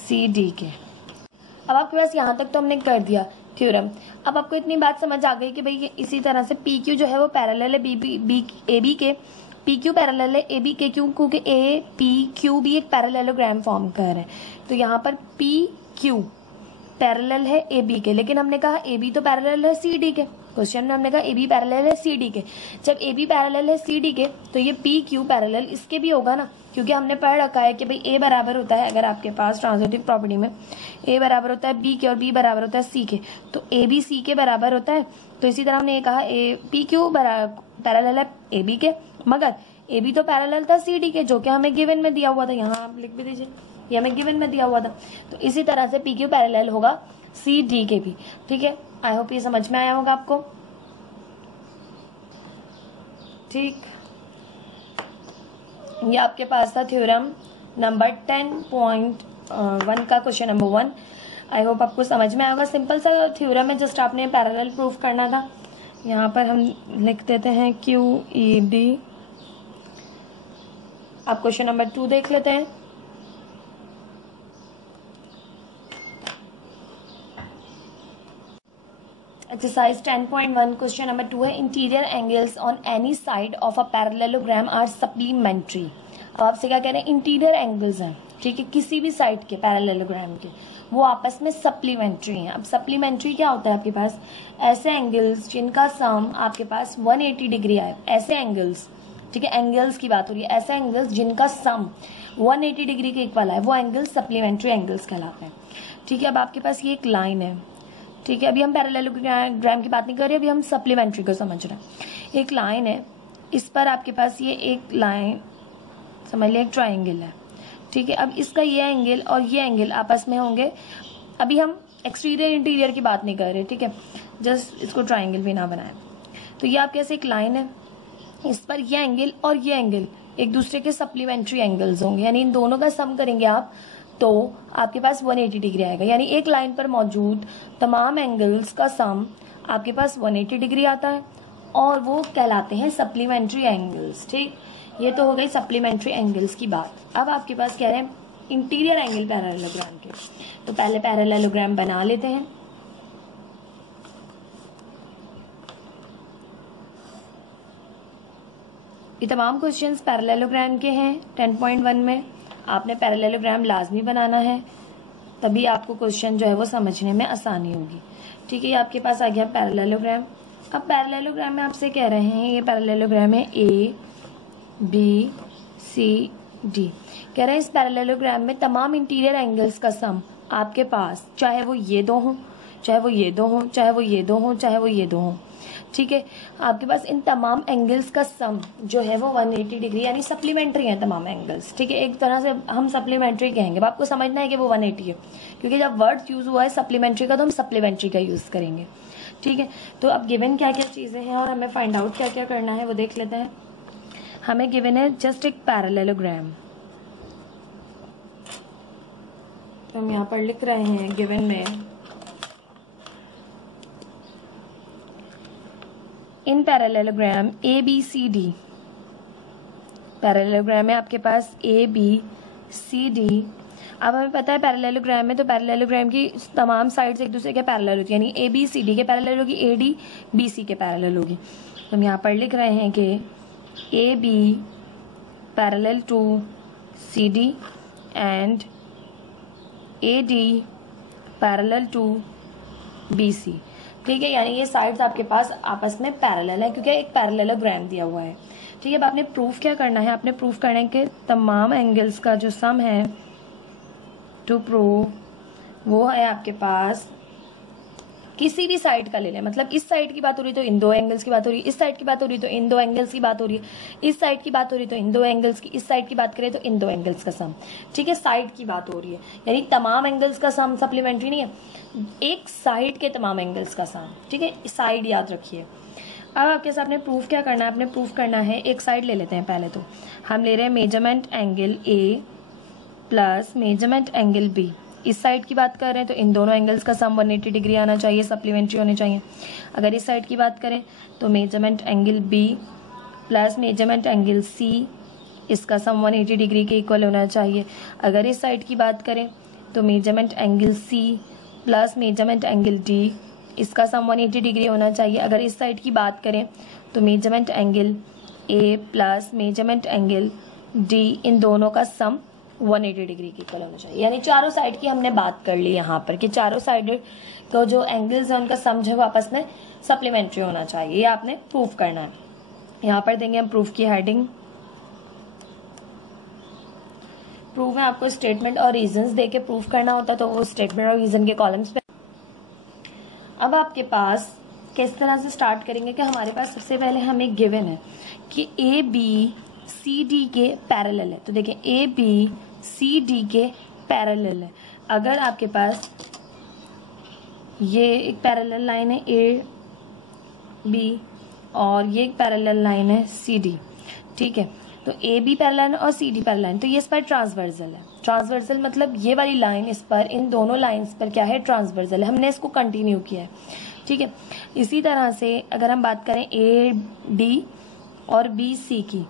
CD के। अब आपके पास यहाँ तक तो हमने कर दिया थ्योरम। अब आपको इतनी बात समझ आ गई कि भाई इसी तरह से PQ जो है वो पैरेलल है AB के, PQ पैरेलल है AB के, क्यों? क्योंकि APQ भी एक पैरेललोग्राम फॉर्म कर रहे हैं, तो यहाँ पर PQ पैरेलल है AB के, लेकिन हमने कहा AB तो पैरेलल है CD के। क्वेश्चन में हमने कहा AB पैरेलल है CD के, जब AB पैरेलल है CD के तो ये PQ पैरेलल इसके भी होगा ना, क्योंकि हमने पढ़ रखा है कि भाई A बराबर होता है, अगर आपके पास ट्रांजिटिव प्रॉपर्टी में A बराबर होता है B के और B बराबर होता है C के, तो AB C के बराबर होता है। तो इसी तरह हमने ये कहा PQ पैरेलल है AB के, मगर AB तो पैरेलल था CD के, जो कि हमें गिवन में दिया हुआ था, यहाँ आप लिख भी दीजिए, ये हमें गिवन में दिया हुआ था। तो इसी तरह से PQ पैरेलल होगा CD के भी, ठीक है। आई होप ये समझ में आया होगा आपको, ठीक। ये आपके पास था थ्योरम नंबर 10.1 का क्वेश्चन नंबर 1। आई होप आपको समझ में आया होगा। सिंपल सा थ्योरम है, जस्ट आपने पैरेलल प्रूफ करना था। यहाँ पर हम लिख देते हैं QED। आप क्वेश्चन नंबर 2 देख लेते हैं। एक्सरसाइज 10.1 क्वेश्चन नंबर 2 है, interior angles on any side of a parallelogram are supplementary. अब आपसे क्या कह रहे हैं, इंटीरियर एंगल्स हैं, ठीक है, किसी भी साइड के पैरेललोग्राम के, वो आपस में सप्लीमेंट्री हैं। अब सप्लीमेंट्री क्या होता है आपके पास, ऐसे एंगल्स जिनका सम आपके पास 180 डिग्री आए, ऐसे एंगल्स, ठीक है, एंगल्स की बात हो रही है, ऐसे एंगल्स जिनका सम 180 डिग्री के इक्वल है, वो एंगल्स सप्लीमेंट्री एंगल्स कहलाते हैं। ठीक है, अब आपके पास ये एक लाइन है, ठीक है, अभी हम पैरेललोग्राम की बात नहीं कर रहे, अभी हम सप्लीमेंट्री को समझ रहे हैं। एक लाइन है, इस पर आपके पास ये एक लाइन समझ लिया, एक ट्राइंगल है, ठीक है। अब इसका ये एंगल और ये एंगल आपस में होंगे, अभी हम एक्सटीरियर इंटीरियर की बात नहीं कर रहे, ठीक है, जस्ट इसको ट्राइंगल भी ना बनाए। तो ये आपके पास एक लाइन है, इस पर ये एंगल और ये एंगल एक दूसरे के सप्लीमेंट्री एंगल्स होंगे, यानी इन दोनों का सम करेंगे आप तो आपके पास 180 डिग्री आएगा। यानी एक लाइन पर मौजूद तमाम एंगल्स का सम आपके पास 180 डिग्री आता है और वो कहलाते हैं सप्लीमेंट्री एंगल्स। ठीक, ये तो हो गई सप्लीमेंट्री एंगल्स की बात। अब आपके पास कह रहे हैं इंटीरियर एंगल पैरेललोग्राम के, तो पहले पैरेललोग्राम बना लेते हैं। ये तमाम क्वेश्चंस पैरेललोग्राम के हैं 10.1 में। आपने पैरेललोग्राम लाजमी बनाना है, तभी आपको क्वेश्चन जो है वो समझने में आसानी होगी। ठीक है, ये आपके पास आ गया पैरेललोग्राम। अब पैरेललोग्राम में आपसे कह रहे हैं, ये पैरेललोग्राम है A B C D। कह रहे हैं इस पैरेललोग्राम में तमाम इंटीरियर एंगल्स का सम आपके पास, चाहे वो ये दो हों, चाहे वो ये दो हों, चाहे वो ये दो हों, चाहे वो ये दो हों, ठीक है, आपके पास इन तमाम एंगल्स का सम जो है वो 180 डिग्री यानी सप्लीमेंट्री है तमाम एंगल्स। ठीक है, एक तरह से हम सप्लीमेंट्री कहेंगे। अब आपको समझना है कि वो 180 है, क्योंकि जब वर्ड यूज हुआ है सप्लीमेंट्री का तो हम सप्लीमेंट्री का यूज करेंगे। ठीक है, तो अब गिवन क्या क्या चीजें हैं और हमें फाइंड आउट क्या क्या करना है वो देख लेते हैं। हमें गिवन है जस्ट एक पैरेललोग्राम, तो हम यहाँ पर लिख रहे हैं गिवन में इन पैरेललोग्राम ABCD। पैरेललोग्राम है आपके पास ABCD। अब हमें पता है पैरेललोग्राम में तो पैरेललोग्राम की तमाम साइड्स एक दूसरे के पैरेलल होती है, यानी ABCD के पैरेलल होगी, AD BC के पैरेलल होगी। तो हम यहाँ पर लिख रहे हैं कि AB parallel to CD and AD parallel to BC। ठीक है, यानी ये साइड्स आपके पास आपस में पैरेलल है क्योंकि एक पैरेललोग्राम दिया हुआ है। ठीक है, अब आपने प्रूफ क्या करना है, आपने प्रूफ करना है कि तमाम एंगल्स का जो सम है टू प्रूव वो है आपके पास किसी भी साइड का ले लें, मतलब इस साइड की बात हो रही तो इन दो एंगल्स की बात हो रही है, इस साइड की बात हो रही तो इन दो एंगल्स की बात हो रही है, इस साइड की बात हो रही तो इन दो एंगल्स की, इस साइड की बात करें तो इन दो एंगल्स का सम। ठीक है, साइड की बात हो रही है, यानी तमाम एंगल्स का सम सप्लीमेंट्री नहीं है, एक साइड के तमाम एंगल्स का सम। ठीक है, साइड याद रखिए। अब आपके साथ आपने प्रूफ क्या करना है, आपने प्रूफ करना है, एक साइड ले लेते हैं पहले, तो हम ले रहे हैं measurement angle A plus measurement angle B। इस साइड की बात कर रहे हैं तो इन दोनों एंगल्स का सम 180 डिग्री आना चाहिए, सप्लीमेंट्री होने चाहिए। अगर इस साइड की बात करें तो measurement angle B plus measurement angle C, इसका सम 180 डिग्री के इक्वल होना चाहिए। अगर इस साइड की बात करें तो measurement angle C plus measurement angle D, इसका सम 180 डिग्री होना चाहिए। अगर इस साइड की बात करें तो measurement angle A plus measurement angle D, इन दोनों का सम 180 डिग्री की इक्वल होना चाहिए। यानी चारों साइड की हमने बात कर ली यहाँ पर कि चारों साइड को जो एंगल्स है उनका सम जो आपस में सप्लीमेंट्री होना चाहिए, ये आपने प्रूफ करना है। यहाँ पर देंगे हम प्रूफ की हेडिंग। प्रूफ में आपको स्टेटमेंट और रीजंस देके प्रूफ करना होता है, तो वो स्टेटमेंट और रीजन के कॉलम्स पे। अब आपके पास किस तरह से स्टार्ट करेंगे कि हमारे पास सबसे पहले हमें गिवन है कि ABCD के पैरेलल है, तो देखिए ABCD के पैरेलल है। अगर आपके पास ये एक पैरेलल लाइन है AB और ये एक पैरेलल लाइन है CD, ठीक है, तो AB पैरेलल और CD पैरेलल, तो ये इस पर ट्रांसवर्सल है। ट्रांसवर्सल मतलब ये वाली लाइन इस पर, इन दोनों लाइंस पर क्या है, ट्रांसवर्सल है, हमने इसको कंटिन्यू किया है। ठीक है, इसी तरह से अगर हम बात करें AD और BC की,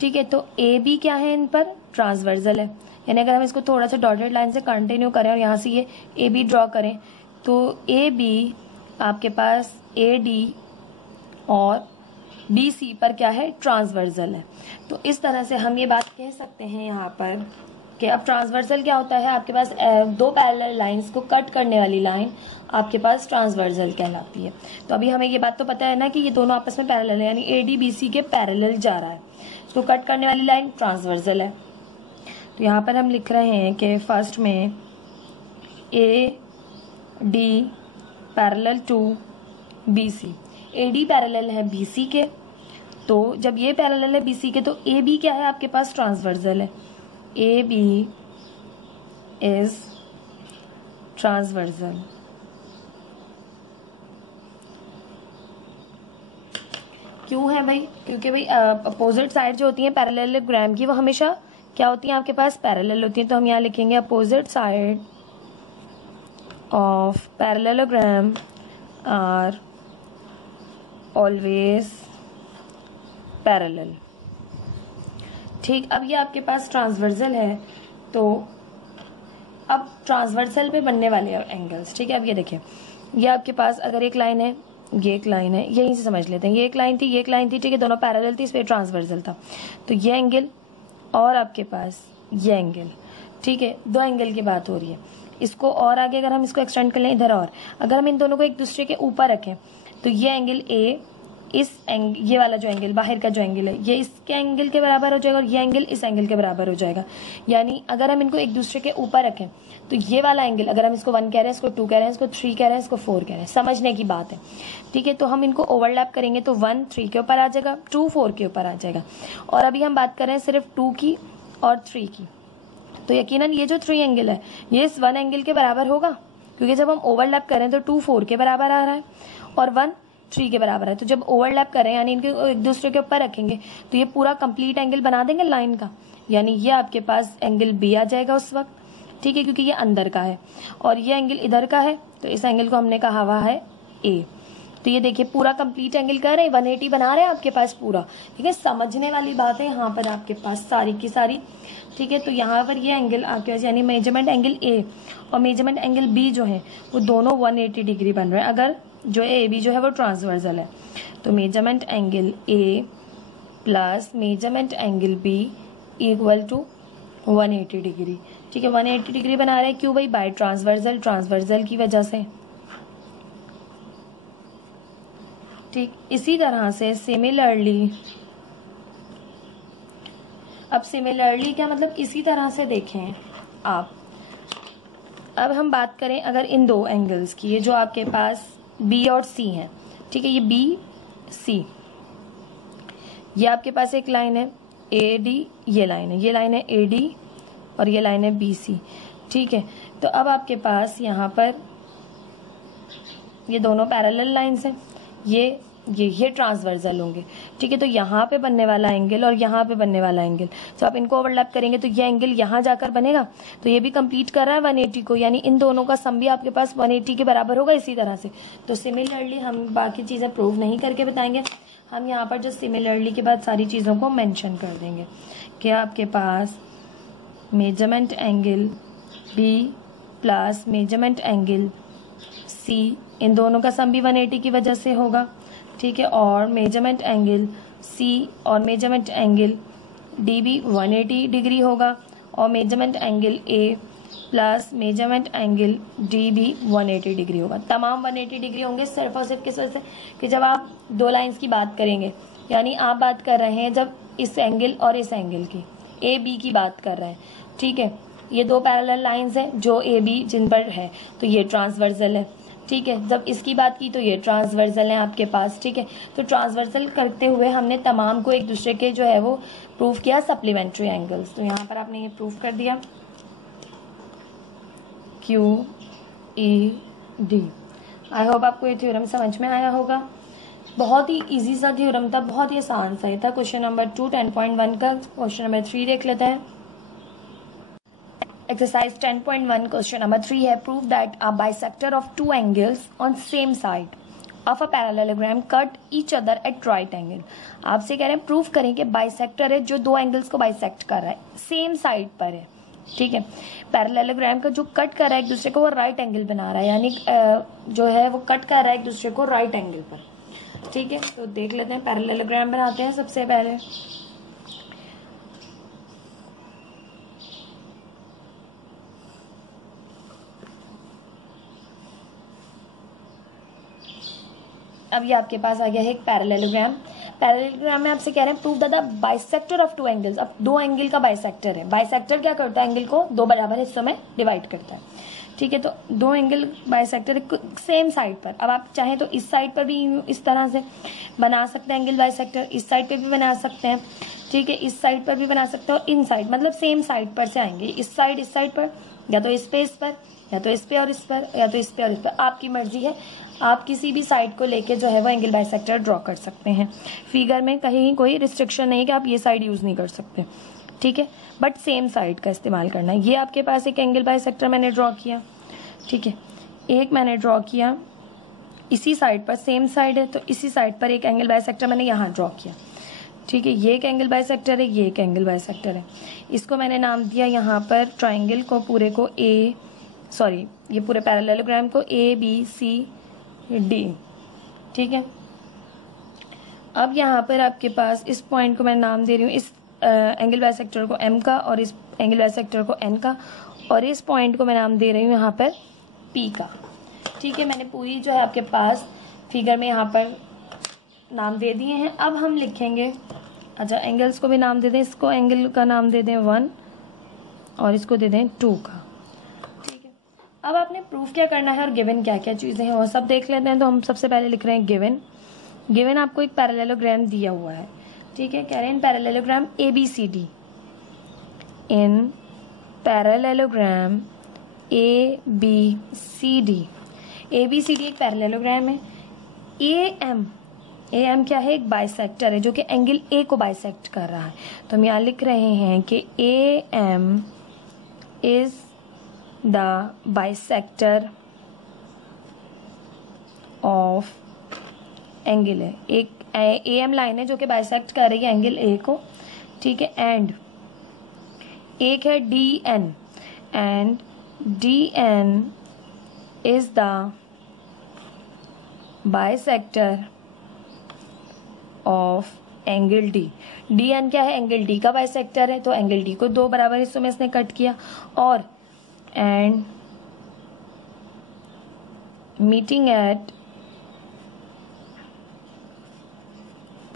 ठीक है, तो AB क्या है, इन पर ट्रांसवर्सल है, यानी अगर हम इसको थोड़ा सा डॉटेड लाइन से कंटिन्यू करें और यहाँ से ये AB ड्रॉ करें तो AB आपके पास AD और BC पर क्या है, ट्रांसवर्सल है। तो इस तरह से हम ये बात कह सकते हैं यहाँ पर कि अब ट्रांसवर्सल क्या होता है, आपके पास दो पैरेलल लाइंस को कट करने वाली लाइन आपके पास ट्रांसवर्सल कहलाती है। तो अभी हमें ये बात तो पता है ना कि ये दोनों आपस में पैरेलल है, यानी AD BC के पैरेलल जा रहा है, तो कट करने वाली लाइन ट्रांसवर्सल है। तो यहाँ पर हम लिख रहे हैं कि फर्स्ट में AD parallel to BC, AD parallel है BC के, तो जब ये पैरेलल है BC के तो AB क्या है आपके पास ट्रांसवर्सल है, AB इज ट्रांसवर्सल। क्यों है भाई, क्योंकि भाई अपोजिट साइड जो होती है पैरेललोग्राम की वो हमेशा क्या होती है आपके पास पैरेलल होती है। तो हम यहाँ लिखेंगे opposite side of parallelogram are always parallel. ठीक, अब ये आपके पास ट्रांसवर्सल है, तो अब ट्रांसवर्सल पे बनने वाले एंगल्स, ठीक है। अब ये देखिए, ये आपके पास अगर एक लाइन है, ये एक लाइन है, यहीं से समझ लेते हैं, ये एक लाइन थी, ये एक लाइन थी, ठीक है, दोनों पैरेलल थी, इस पे ट्रांसवर्सल था, तो ये एंगल और आपके पास ये एंगल, ठीक है, दो एंगल की बात हो रही है। इसको और आगे अगर हम इसको एक्सटेंड कर लें इधर, और अगर हम इन दोनों को एक दूसरे के ऊपर रखें तो ये एंगल A ये वाला जो एंगल बाहर का जो एंगल है ये इसके एंगल के बराबर हो जाएगा और ये एंगल इस एंगल के बराबर हो जाएगा। यानी अगर हम इनको एक दूसरे के ऊपर रखें तो ये वाला एंगल, अगर हम इसको 1 कह रहे हैं, इसको 2 कह रहे हैं, इसको 3 कह रहे हैं, इसको 4 कह रहे हैं, समझने की बात है, ठीक है। तो हम इनको ओवरलैप करेंगे तो 1 3 के ऊपर आ जाएगा, 2 4 के ऊपर आ जाएगा। और अभी हम बात कर रहे हैं सिर्फ 2 की और 3 की, तो यकीनन ये जो 3 एंगल है ये इस 1 एंगल के बराबर होगा, क्योंकि जब हम ओवरलैप करें तो 2 4 के बराबर आ रहा है और 1 3 के बराबर है। तो जब ओवरलैप करें यानी इनके एक दूसरे के ऊपर रखेंगे तो ये पूरा कंप्लीट एंगल बना देंगे लाइन का, यानी ये आपके पास एंगल B आ जाएगा उस वक्त, ठीक है, क्योंकि ये अंदर का है और ये एंगल इधर का है, तो इस एंगल को हमने कहा हुआ है A। तो ये देखिए पूरा कंप्लीट एंगल कर रहे हैं, 180 बना रहे हैं आपके पास पूरा, ठीक है। समझने वाली बात है यहाँ पर आपके पास सारी की सारी, ठीक है। तो यहाँ पर ये एंगल आपके पास यानी मेजरमेंट एंगल A और मेजरमेंट एंगल B जो है वो दोनों 180 डिग्री बन रहे हैं, अगर जो AB जो है वो ट्रांसवर्सल है। तो measurement angle A plus measurement angle B equal to 180 degree, ठीक है, 180 डिग्री बना रहे हैं। क्यों भाई, बाय ट्रांसवर्सल की वजह से, ठीक। इसी तरह से सिमिलरली, अब सिमिलरली क्या मतलब, इसी तरह से देखें आप, अब हम बात करें अगर इन दो एंगल्स की, ये जो आपके पास B और C है, ठीक है, ये B C, ये आपके पास एक लाइन है AD, ये लाइन है, ये लाइन है AD और ये लाइन है BC, ठीक है। तो अब आपके पास यहाँ पर ये दोनों पैरेलल लाइंस हैं, ये ट्रांसवर्सल होंगे, ठीक है। तो यहाँ पे बनने वाला एंगल और यहाँ पे बनने वाला एंगल, तो आप इनको ओवरलैप करेंगे तो ये एंगल यहाँ जाकर बनेगा, तो ये भी कंप्लीट कर रहा है 180 को, यानी इन दोनों का सम भी आपके पास 180 के बराबर होगा इसी तरह से। तो सिमिलरली हम बाकी चीज़ें प्रूव नहीं करके बताएंगे, हम यहाँ पर जो सिमिलरली के बाद सारी चीज़ों को मैंशन कर देंगे कि आपके पास measurement angle B plus measurement angle C, इन दोनों का सम भी 180 की वजह से होगा, ठीक है। और मेजरमेंट एंगल C और मेजरमेंट एंगल D भी 180 डिग्री होगा और measurement angle A plus measurement angle D भी 180 डिग्री होगा। तमाम 180 डिग्री होंगे सिर्फ और सिर्फ किस वजह से कि जब आप दो लाइंस की बात करेंगे, यानी आप बात कर रहे हैं जब इस एंगल और इस एंगल की AB की बात कर रहे हैं, ठीक है। ये दो पैरेलल लाइंस हैं जो AB जिन पर है, तो ये ट्रांसवर्सल है, ठीक है। जब इसकी बात की तो ये ट्रांसवर्सल है आपके पास, ठीक है। तो ट्रांसवर्सल करते हुए हमने तमाम को एक दूसरे के जो है वो प्रूव किया सप्लीमेंट्री एंगल्स। तो यहाँ पर आपने ये प्रूव कर दिया QED। आई होप आपको ये थ्योरम समझ में आया होगा। बहुत ही इजी सा थ्योरम था, बहुत ही आसान सा था। क्वेश्चन नंबर 2 10.1 का क्वेश्चन नंबर 3 देख लेते हैं। एक्सरसाइज 10.1 क्वेश्चन नंबर 3 है, prove that a bisector of two angles on same side of a parallelogram cut each other at right angle. आपसे कह रहे हैं प्रूव करें कि बाइसेक्टर है जो दो एंगल्स को बाइसेक्ट कर रहा है, सेम साइड पर है, ठीक है। पैरेललोग्राम का जो कट कर रहा है एक दूसरे को वो राइट एंगल बना रहा है, यानी जो है वो कट कर रहा है एक दूसरे को राइट एंगल पर, ठीक है। तो देख लेते हैं, पैरेललोग्राम बनाते हैं सबसे पहले। अब ये आपके पास आ गया है एक पैरेललोग्राम। पैरेललोग्राम में आपसे कह रहे हैं prove the bisector of two angles. अब दो एंगल का बाइसेक्टर है। बाइसेक्टर क्या करता है? एंगल को दो बराबर हिस्सों में डिवाइड करता है। ठीक है, तो दो एंगल बाइसेक्टर सेम साइड पर। अब आप चाहें तो इस साइड पर भी इस तरह से बना सकते हैं एंगल बाइसेक्टर, इस साइड पे भी बना सकते हैं। ठीक है, इस साइड पर भी बना सकते हैं और इन साइड, मतलब सेम साइड पर से आएंगे। इस साइड पर, या तो इस पे इस पर, या तो इस पे और इस पर, या तो इस पे और इस पर, आपकी मर्जी है। आप किसी भी साइड को लेके जो है वो एंगल बाइसेक्टर ड्रॉ कर सकते हैं। फिगर में कहीं कोई रिस्ट्रिक्शन नहीं है कि आप ये साइड यूज नहीं कर सकते। ठीक है, बट सेम साइड का इस्तेमाल करना है। ये आपके पास एक एंगल बाइसेक्टर मैंने ड्रॉ किया। ठीक है, एक मैंने ड्रॉ किया इसी साइड पर, सेम साइड है तो इसी साइड पर एक एंगल बाइसेक्टर मैंने यहाँ ड्रॉ किया। ठीक है, ये एक एंगल बाइसेक्टर है, ये एक एंगल बाइसेक्टर है। इसको मैंने नाम दिया यहाँ पर ट्राइंगल को पूरे को ये पूरे पैरेललोग्राम को ABCD। ठीक है, अब यहाँ पर आपके पास इस पॉइंट को मैं नाम दे रही हूँ, इस एंगल बाइसेक्टर को M का और इस एंगल बाइसेक्टर को N का, और इस पॉइंट को मैं नाम दे रही हूँ यहाँ पर P का। ठीक है, मैंने पूरी जो है आपके पास फिगर में यहाँ पर नाम दे दिए हैं। अब हम लिखेंगे, अच्छा एंगल्स को भी नाम दे दें। इसको एंगल का नाम दे दें 1 और इसको दे दें 2 का। ठीक है, अब आपने प्रूफ क्या करना है और गिवन क्या क्या चीज़ें हैं वो सब देख लेते हैं। तो हम सबसे पहले लिख रहे हैं गिवन आपको एक पैरेललोग्राम दिया हुआ है। ठीक है, कह रहे हैं इन पैरेललोग्राम ABCD, इन पैरेललोग्राम ABCD एक पैरेललोग्राम है। AM क्या है? एक बाइसेक्टर है जो कि एंगल A को बाइसेक्ट कर रहा है। तो हम यहाँ लिख रहे हैं कि AM is the bisector of angle है। एक AM लाइन है जो कि बाइसेक्ट कर रही है एंगल A को। ठीक है, एंड एक है DN, and DN is the bisector of angle D। DN क्या है? एंगल D का बाइसेक्टर है। तो एंगल D को दो बराबर हिस्सों में इसने कट किया, और and meeting at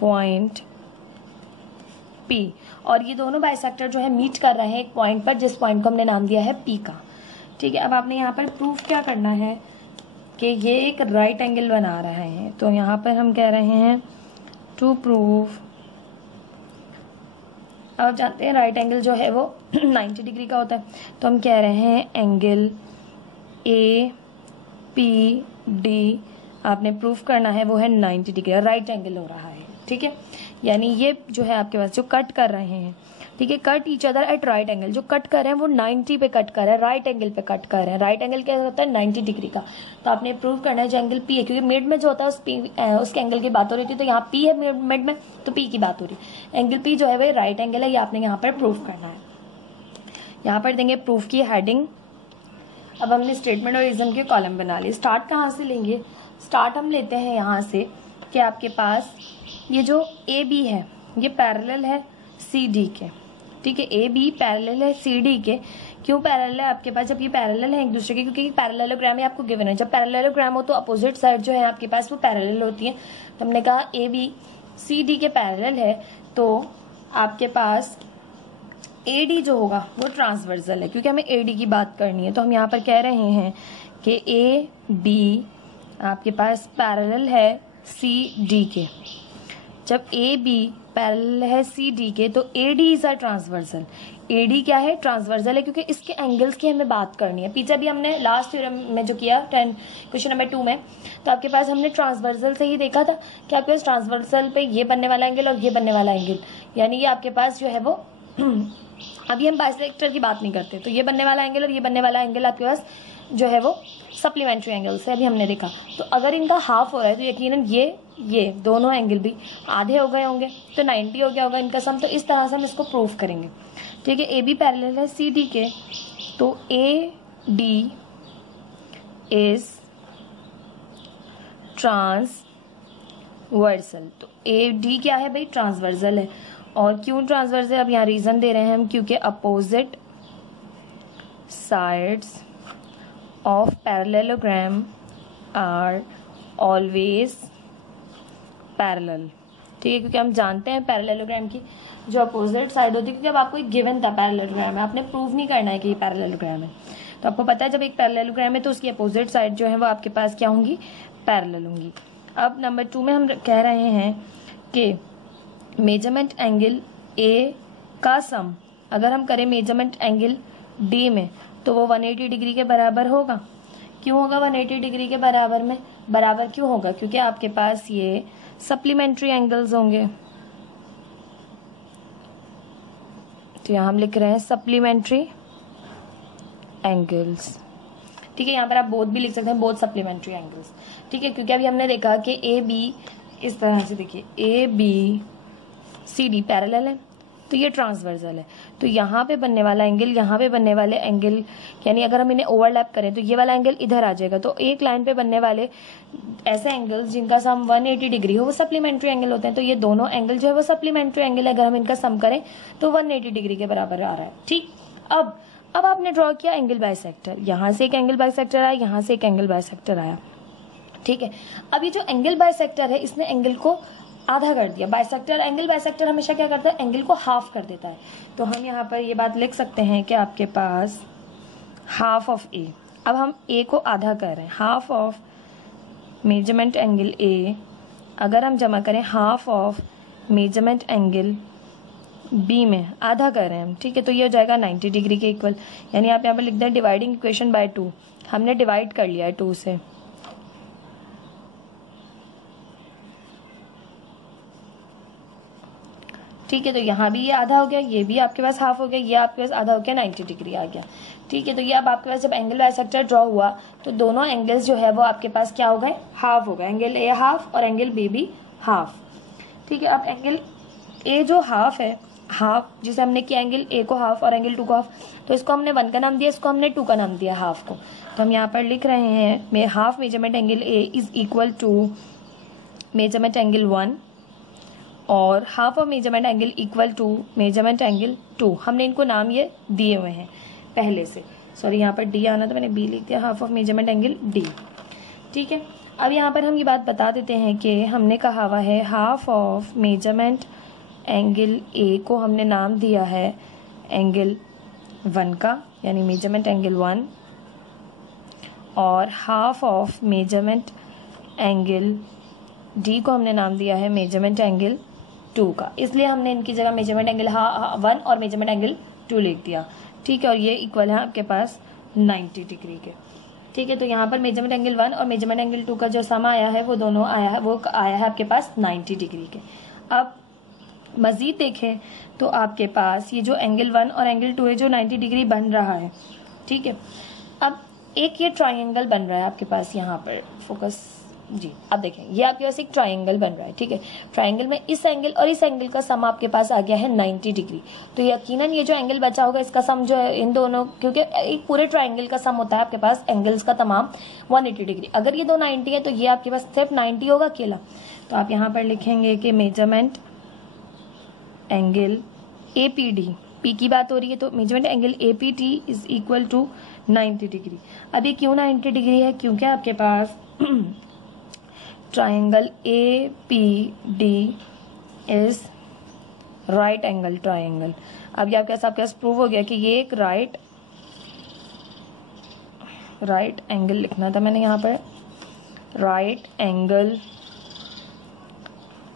point P, और ये दोनों बाइसेक्टर जो है मीट कर रहे हैं एक पॉइंट पर, जिस पॉइंट को हमने नाम दिया है P का। ठीक है, अब आपने यहाँ पर प्रूफ क्या करना है कि ये एक राइट एंगल बना रहा है। तो यहाँ पर हम कह रहे हैं टू प्रूव, अब आप जानते हैं राइट एंगल जो है वो 90 डिग्री का होता है। तो हम कह रहे हैं एंगल APD आपने प्रूफ करना है वो है 90 डिग्री, राइट एंगल हो रहा है। ठीक है, यानी ये जो है आपके पास जो कट कर रहे हैं, ठीक है, cut each other at right angle, जो कट कर रहे हैं वो 90 पे कट कर रहे हैं, राइट एंगल पे कट कर रहे हैं। राइट एंगल क्या होता है? 90 डिग्री का। तो आपने प्रूव करना है जो एंगल P है, क्योंकि मिड में जो होता है उसके एंगल की बात हो रही थी, तो यहाँ P है मिड में, तो P की बात हो रही है। एंगल P जो है वो राइट एंगल है, ये आपने यहाँ पर प्रूव करना है। यहाँ पर देंगे प्रूफ की हेडिंग। अब हमने स्टेटमेंट और रीजन के कॉलम बना लिए। स्टार्ट कहाँ से लेंगे? स्टार्ट हम लेते हैं यहाँ से कि आपके पास ये जो AB है ये पैरेलल है CD के। ठीक है, AB पैरेलल है CD के। क्यों पैरेलल है आपके पास? जब ये पैरेलल है एक दूसरे के, क्योंकि पैरेललोग्राम ही आपको गिवन है। जब पैरेललोग्राम हो तो अपोजिट साइड जो है आपके पास वो पैरेलल होती है। तो हमने कहा AB CD के पैरेलल है, तो आपके पास AD जो होगा वो ट्रांसवर्सल है, क्योंकि हमें AD की बात करनी है। तो हम यहाँ पर कह रहे हैं कि AB आपके पास पैरेलल है CD के। जब AB पैरेलल है CD के तो AD is a transversal. AD क्या है? ट्रांसवर्सल है, क्योंकि इसके एंगल्स की हमें बात करनी है। पीछे भी हमने लास्ट थ्योरम में जो किया क्वेश्चन नंबर 2 में, तो आपके पास हमने ट्रांसवर्सल से ही देखा था कि आपके पास ट्रांसवर्सल पे ये बनने वाला एंगल और ये बनने वाला एंगल, यानी ये आपके पास जो है वो अभी हम बाइसेक्टर की बात नहीं करते, तो ये बनने वाला एंगल और ये बनने वाला एंगल आपके पास जो है वो सप्लीमेंट्री एंगल्स है, अभी हमने देखा। तो अगर इनका हाफ हो रहा है तो यकीनन ये दोनों एंगल भी आधे हो गए होंगे, तो 90 हो गया होगा इनका सम। तो इस तरह से हम इसको प्रूफ करेंगे। ठीक है, AB पैरेलल है CD के, तो AD इज ट्रांसवर्सल। तो AD क्या है भाई? ट्रांसवर्सल है। और क्यों ट्रांसवर्सल? अब यहाँ रीजन दे रहे हैं हम, क्योंकि opposite sides of parallelogram are always parallel, ठीक है, क्योंकि हम जानते हैं पैरेललोग्राम की जो अपोजिट साइड होती है, क्योंकि अब आपको एक गिवन था पैरेललोग्राम है, आपने प्रूव नहीं करना है कि ये पैरेललोग्राम है, तो आपको पता है जब एक पैरेललोग्राम है तो उसकी अपोजिट साइड जो है वो आपके पास क्या होंगी, पैरेलल होंगी। अब नंबर 2 में हम कह रहे हैं कि मेजरमेंट एंगल ए का सम अगर हम करें मेजरमेंट एंगल डी में तो वो 180 डिग्री के बराबर होगा। क्यों होगा 180 डिग्री के बराबर में, बराबर क्यों होगा, क्योंकि आपके पास ये सप्लीमेंट्री एंगल्स होंगे। तो यहां हम लिख रहे हैं सप्लीमेंट्री एंगल्स, ठीक है, यहाँ पर आप बोथ भी लिख सकते हैं, बोथ सप्लीमेंट्री एंगल्स, ठीक है, क्योंकि अभी हमने देखा कि ए बी इस तरह से, देखिए A B C D parallel है तो ये ट्रांसवर्सल है, तो यहाँ पे बनने वाला एंगल, यहाँ पे बनने वाले एंगल, यानी अगर हम इन्हें ओवरलैप करें तो ये वाला एंगल इधर आ जाएगा, तो एक लाइन पे बनने वाले ऐसे एंगल्स जिनका सम 180 डिग्री हो वो सप्लीमेंट्री एंगल होते हैं। तो ये दोनों एंगल जो है वो सप्लीमेंट्री एंगल है, अगर हम इनका सम करें तो 180 डिग्री के बराबर आ रहा है, ठीक। अब आपने ड्रॉ किया एंगल बाइसेक्टर, यहाँ से एक एंगल बाइसेक्टर आया, यहाँ से एक एंगल बाइसेक्टर आया, ठीक है। अब ये जो एंगल बाइसेक्टर है इसने एंगल को आधा कर दिया। बाइसेक्टर, एंगल बाइसेक्टर हमेशा क्या करता है, एंगल को हाफ कर देता है, तो हम यहाँ पर ये बात लिख सकते हैं कि आपके पास हाफ ऑफ ए, अब हम ए को आधा कर रहे हैं, half of measurement angle A अगर हम जमा करें half of measurement angle B में आधा कर रहे हैं हम, ठीक है, तो ये हो जाएगा 90 डिग्री के इक्वल, यानी आप यहाँ पर लिख दें डिवाइडिंग इक्वेशन बाय 2, हमने डिवाइड कर लिया है 2 से, ठीक है, तो यहाँ भी ये आधा हो गया, ये भी आपके पास हाफ हो गया, ये आपके पास आधा हो गया, 90 डिग्री आ गया, ठीक है। तो ये अब आपके पास जब एंगल बाइसेक्टर ड्रॉ हुआ तो दोनों एंगल्स जो है वो आपके पास क्या हो गए, हाफ हो गए, एंगल ए हाफ और एंगल बी भी हाफ, ठीक है। अब एंगल ए जो हाफ है, हाफ जिसे हमने किया एंगल ए को हाफ और एंगल 2 को हाफ, तो इसको हमने 1 का नाम दिया, इसको हमने 2 का नाम दिया हाफ को, तो हम यहाँ पर लिख रहे हैं half measurement angle A is equal to measurement angle 1 और half of measurement angle equal to measurement angle 2। हमने इनको नाम ये दिए हुए हैं पहले से, सॉरी यहाँ पर डी आना तो मैंने बी लिख दिया, half of measurement angle D, ठीक है। अब यहाँ पर हम ये बात बता देते हैं कि हमने कहा हुआ है हाफ ऑफ मेजरमेंट एंगल ए को हमने नाम दिया है एंगल 1 का, यानी मेजरमेंट एंगल 1, और half of measurement angle D को हमने नाम दिया है मेजरमेंट एंगल 2 का, इसलिए हमने इनकी जगह मेजरमेंट एंगल 1 और मेजरमेंट एंगल 2 लिख दिया, ठीक है, और ये इक्वल है आपके पास 90 डिग्री के, ठीक है। तो यहाँ पर मेजरमेंट एंगल 1 और मेजरमेंट एंगल 2 का जो सम आया है वो दोनों आया है, वो आया है आपके पास 90 डिग्री के। अब मजीद देखें तो आपके पास ये जो एंगल 1 और एंगल 2 है जो 90 डिग्री बन रहा है, ठीक है। अब एक ये ट्राइंगल बन रहा है आपके पास, यहाँ पर फोकस जी, अब देखें ये आपके पास एक ट्राइंगल बन रहा है, ठीक है, ट्राइंगल में इस एंगल और इस एंगल का सम आपके पास आ गया है 90 डिग्री, तो यकीनन ये जो एंगल बचा होगा इसका सम जो है इन दोनों, क्योंकि एक पूरे ट्राइंगल का सम होता है आपके पास एंगल्स का तमाम 180 डिग्री, अगर ये दो 90 है तो ये आपके पास सिर्फ 90 होगा अकेला, तो आप यहाँ पर लिखेंगे कि measurement angle A P D, P की बात हो रही है तो measurement angle A P T is equal to 90 degree. अब ये क्यों 90 डिग्री है, क्योंकि आपके पास triangle A P D is right angle triangle. अब ये आपके पास प्रूव हो गया कि ये एक राइट एंगल लिखना था मैंने यहाँ पर, राइट एंगल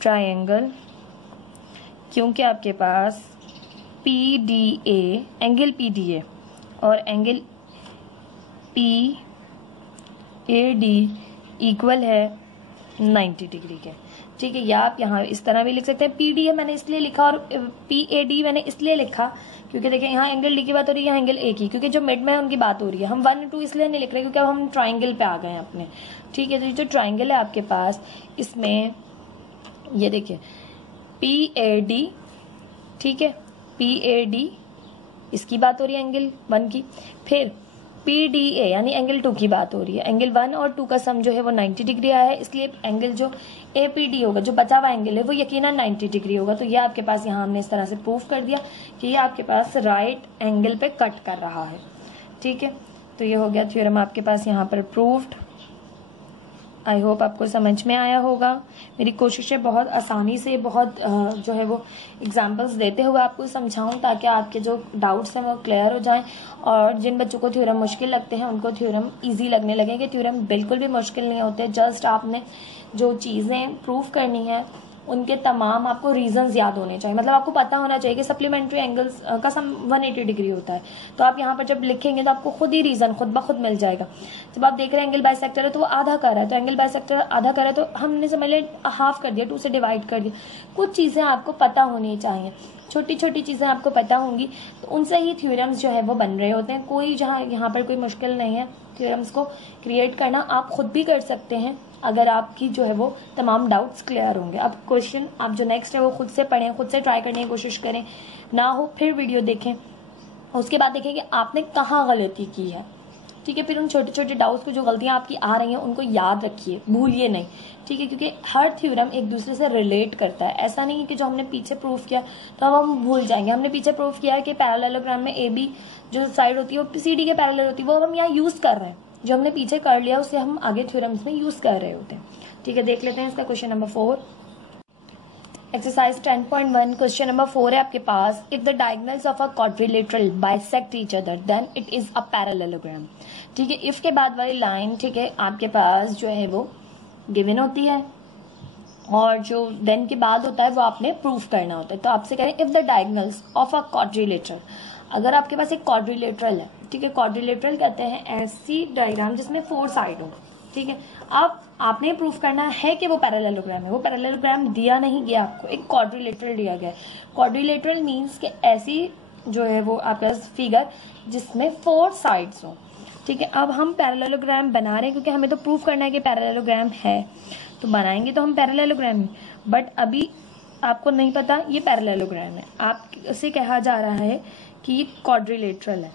ट्राइंगल, क्योंकि आपके पास P D A, angle P D A और angle P A D equal है 90 डिग्री के, ठीक है। या आप यहाँ इस तरह भी लिख सकते हैं, पी डी ए मैंने इसलिए लिखा और पी ए डी मैंने इसलिए लिखा क्योंकि देखिए यहाँ एंगल डी की बात हो रही है, यहाँ एंगल ए की, क्योंकि जो मिड में है उनकी बात हो रही है, हम 1 2 इसलिए नहीं लिख रहे क्योंकि अब हम ट्राइंगल पे आ गए हैं अपने, ठीक है। तो ये जो ट्राइंगल है आपके पास इसमें ये देखिए पी ए डी, ठीक है, पी ए डी इसकी बात हो रही है एंगल 1 की, फिर पी डी ए यानी एंगल 2 की बात हो रही है, एंगल 1 और 2 का सम जो है वो 90 डिग्री आया है, इसलिए एंगल जो ए पी डी होगा, जो बचा हुआ एंगल है वो यकीनन 90 डिग्री होगा। तो ये आपके पास यहाँ हमने इस तरह से प्रूफ कर दिया कि ये आपके पास राइट एंगल पे कट कर रहा है, ठीक है। तो ये हो गया थ्योरम आपके पास यहाँ पर प्रूव्ड। आई होप आपको समझ में आया होगा। मेरी कोशिश है बहुत आसानी से, बहुत जो है वो एग्जांपल्स देते हुए आपको समझाऊं, ताकि आपके जो डाउट्स हैं वो क्लियर हो जाएं, और जिन बच्चों को थ्योरम मुश्किल लगते हैं उनको थ्योरम इजी लगने लगे कि थ्योरम बिल्कुल भी मुश्किल नहीं होते। जस्ट आपने जो चीज़ें प्रूव करनी है उनके तमाम आपको रीजंस याद होने चाहिए। मतलब आपको पता होना चाहिए कि सप्लीमेंट्री एंगल्स का सम 180 डिग्री होता है। तो आप यहाँ पर जब लिखेंगे तो आपको खुद ही रीजन खुद ब खुद मिल जाएगा। जब आप देख रहे हैं एंगल बाइसेक्टर है तो वो आधा कर रहा है, तो एंगल बाइसेक्टर आधा कर रहा है तो हमने समझ लिया हाफ कर दिया, 2 से डिवाइड कर दिया। कुछ चीज़ें आपको पता होनी चाहिए, छोटी छोटी चीज़ें आपको पता होंगी, तो उनसे ही थ्योरम्स जो है वो बन रहे होते हैं। कोई जहाँ यहाँ पर कोई मुश्किल नहीं है थ्योरम्स को क्रिएट करना, आप खुद भी कर सकते हैं अगर आपकी जो है वो तमाम डाउट्स क्लियर होंगे। अब क्वेश्चन आप जो नेक्स्ट है वो खुद से पढ़ें, खुद से ट्राई करने की कोशिश करें, ना हो फिर वीडियो देखें, उसके बाद देखें कि आपने कहाँ गलती की है। ठीक है, फिर उन छोटे छोटे डाउट्स को, जो गलतियां आपकी आ रही हैं, उनको याद रखिए, भूलिए नहीं। ठीक है, क्योंकि हर थ्योरम एक दूसरे से रिलेट करता है। ऐसा नहीं है कि जो हमने पीछे प्रूफ किया तो अब हम भूल जाएंगे। हमने पीछे प्रूफ किया है कि पैरेललोग्राम में ए बी जो साइड होती है वो सी डी के पैरेलल होती है, वो हम यहाँ यूज कर रहे हैं। जो हमने पीछे कर लिया उसे हम आगे थ्योरम्स में यूज कर रहे होते हैं। ठीक है, देख लेते हैं इसका question number 4। Exercise 10.1 question number 4 है आपके पास। If the diagonals of a quadrilateral bisect each other then it is a parallelogram. ठीक है, इफ के बाद वाली लाइन, ठीक है, आपके पास जो है वो गिवन होती है, और जो देन के बाद होता है वो आपने प्रूफ करना होता है। तो आपसे करें if the diagonals of a quadrilateral, अगर आपके पास एक क्वाड्रिलेटरल है, ठीक है, क्वाड्रिलेटरल कहते हैं ऐसी डायग्राम जिसमें 4 साइड हो। ठीक है, अब आपने प्रूफ करना है कि वो पैरेललोग्राम है। वो पैरेललोग्राम दिया नहीं गया आपको, एक क्वाड्रिलेटरल दिया गया है। क्वाड्रिलेटरल मीन्स कि ऐसी जो है वो आपके पास फिगर जिसमें 4 साइड्स हो। ठीक है, अब हम पैरेललोग्राम बना रहे हैं क्योंकि हमें तो प्रूफ करना है कि पैरेललोग्राम है, तो बनाएंगे तो हम पैरेललोग्राम ही, बट अभी आपको नहीं पता ये पैरेललोग्राम है। आपसे कहा जा रहा है कि ये क्वाड्रिलेटरल है,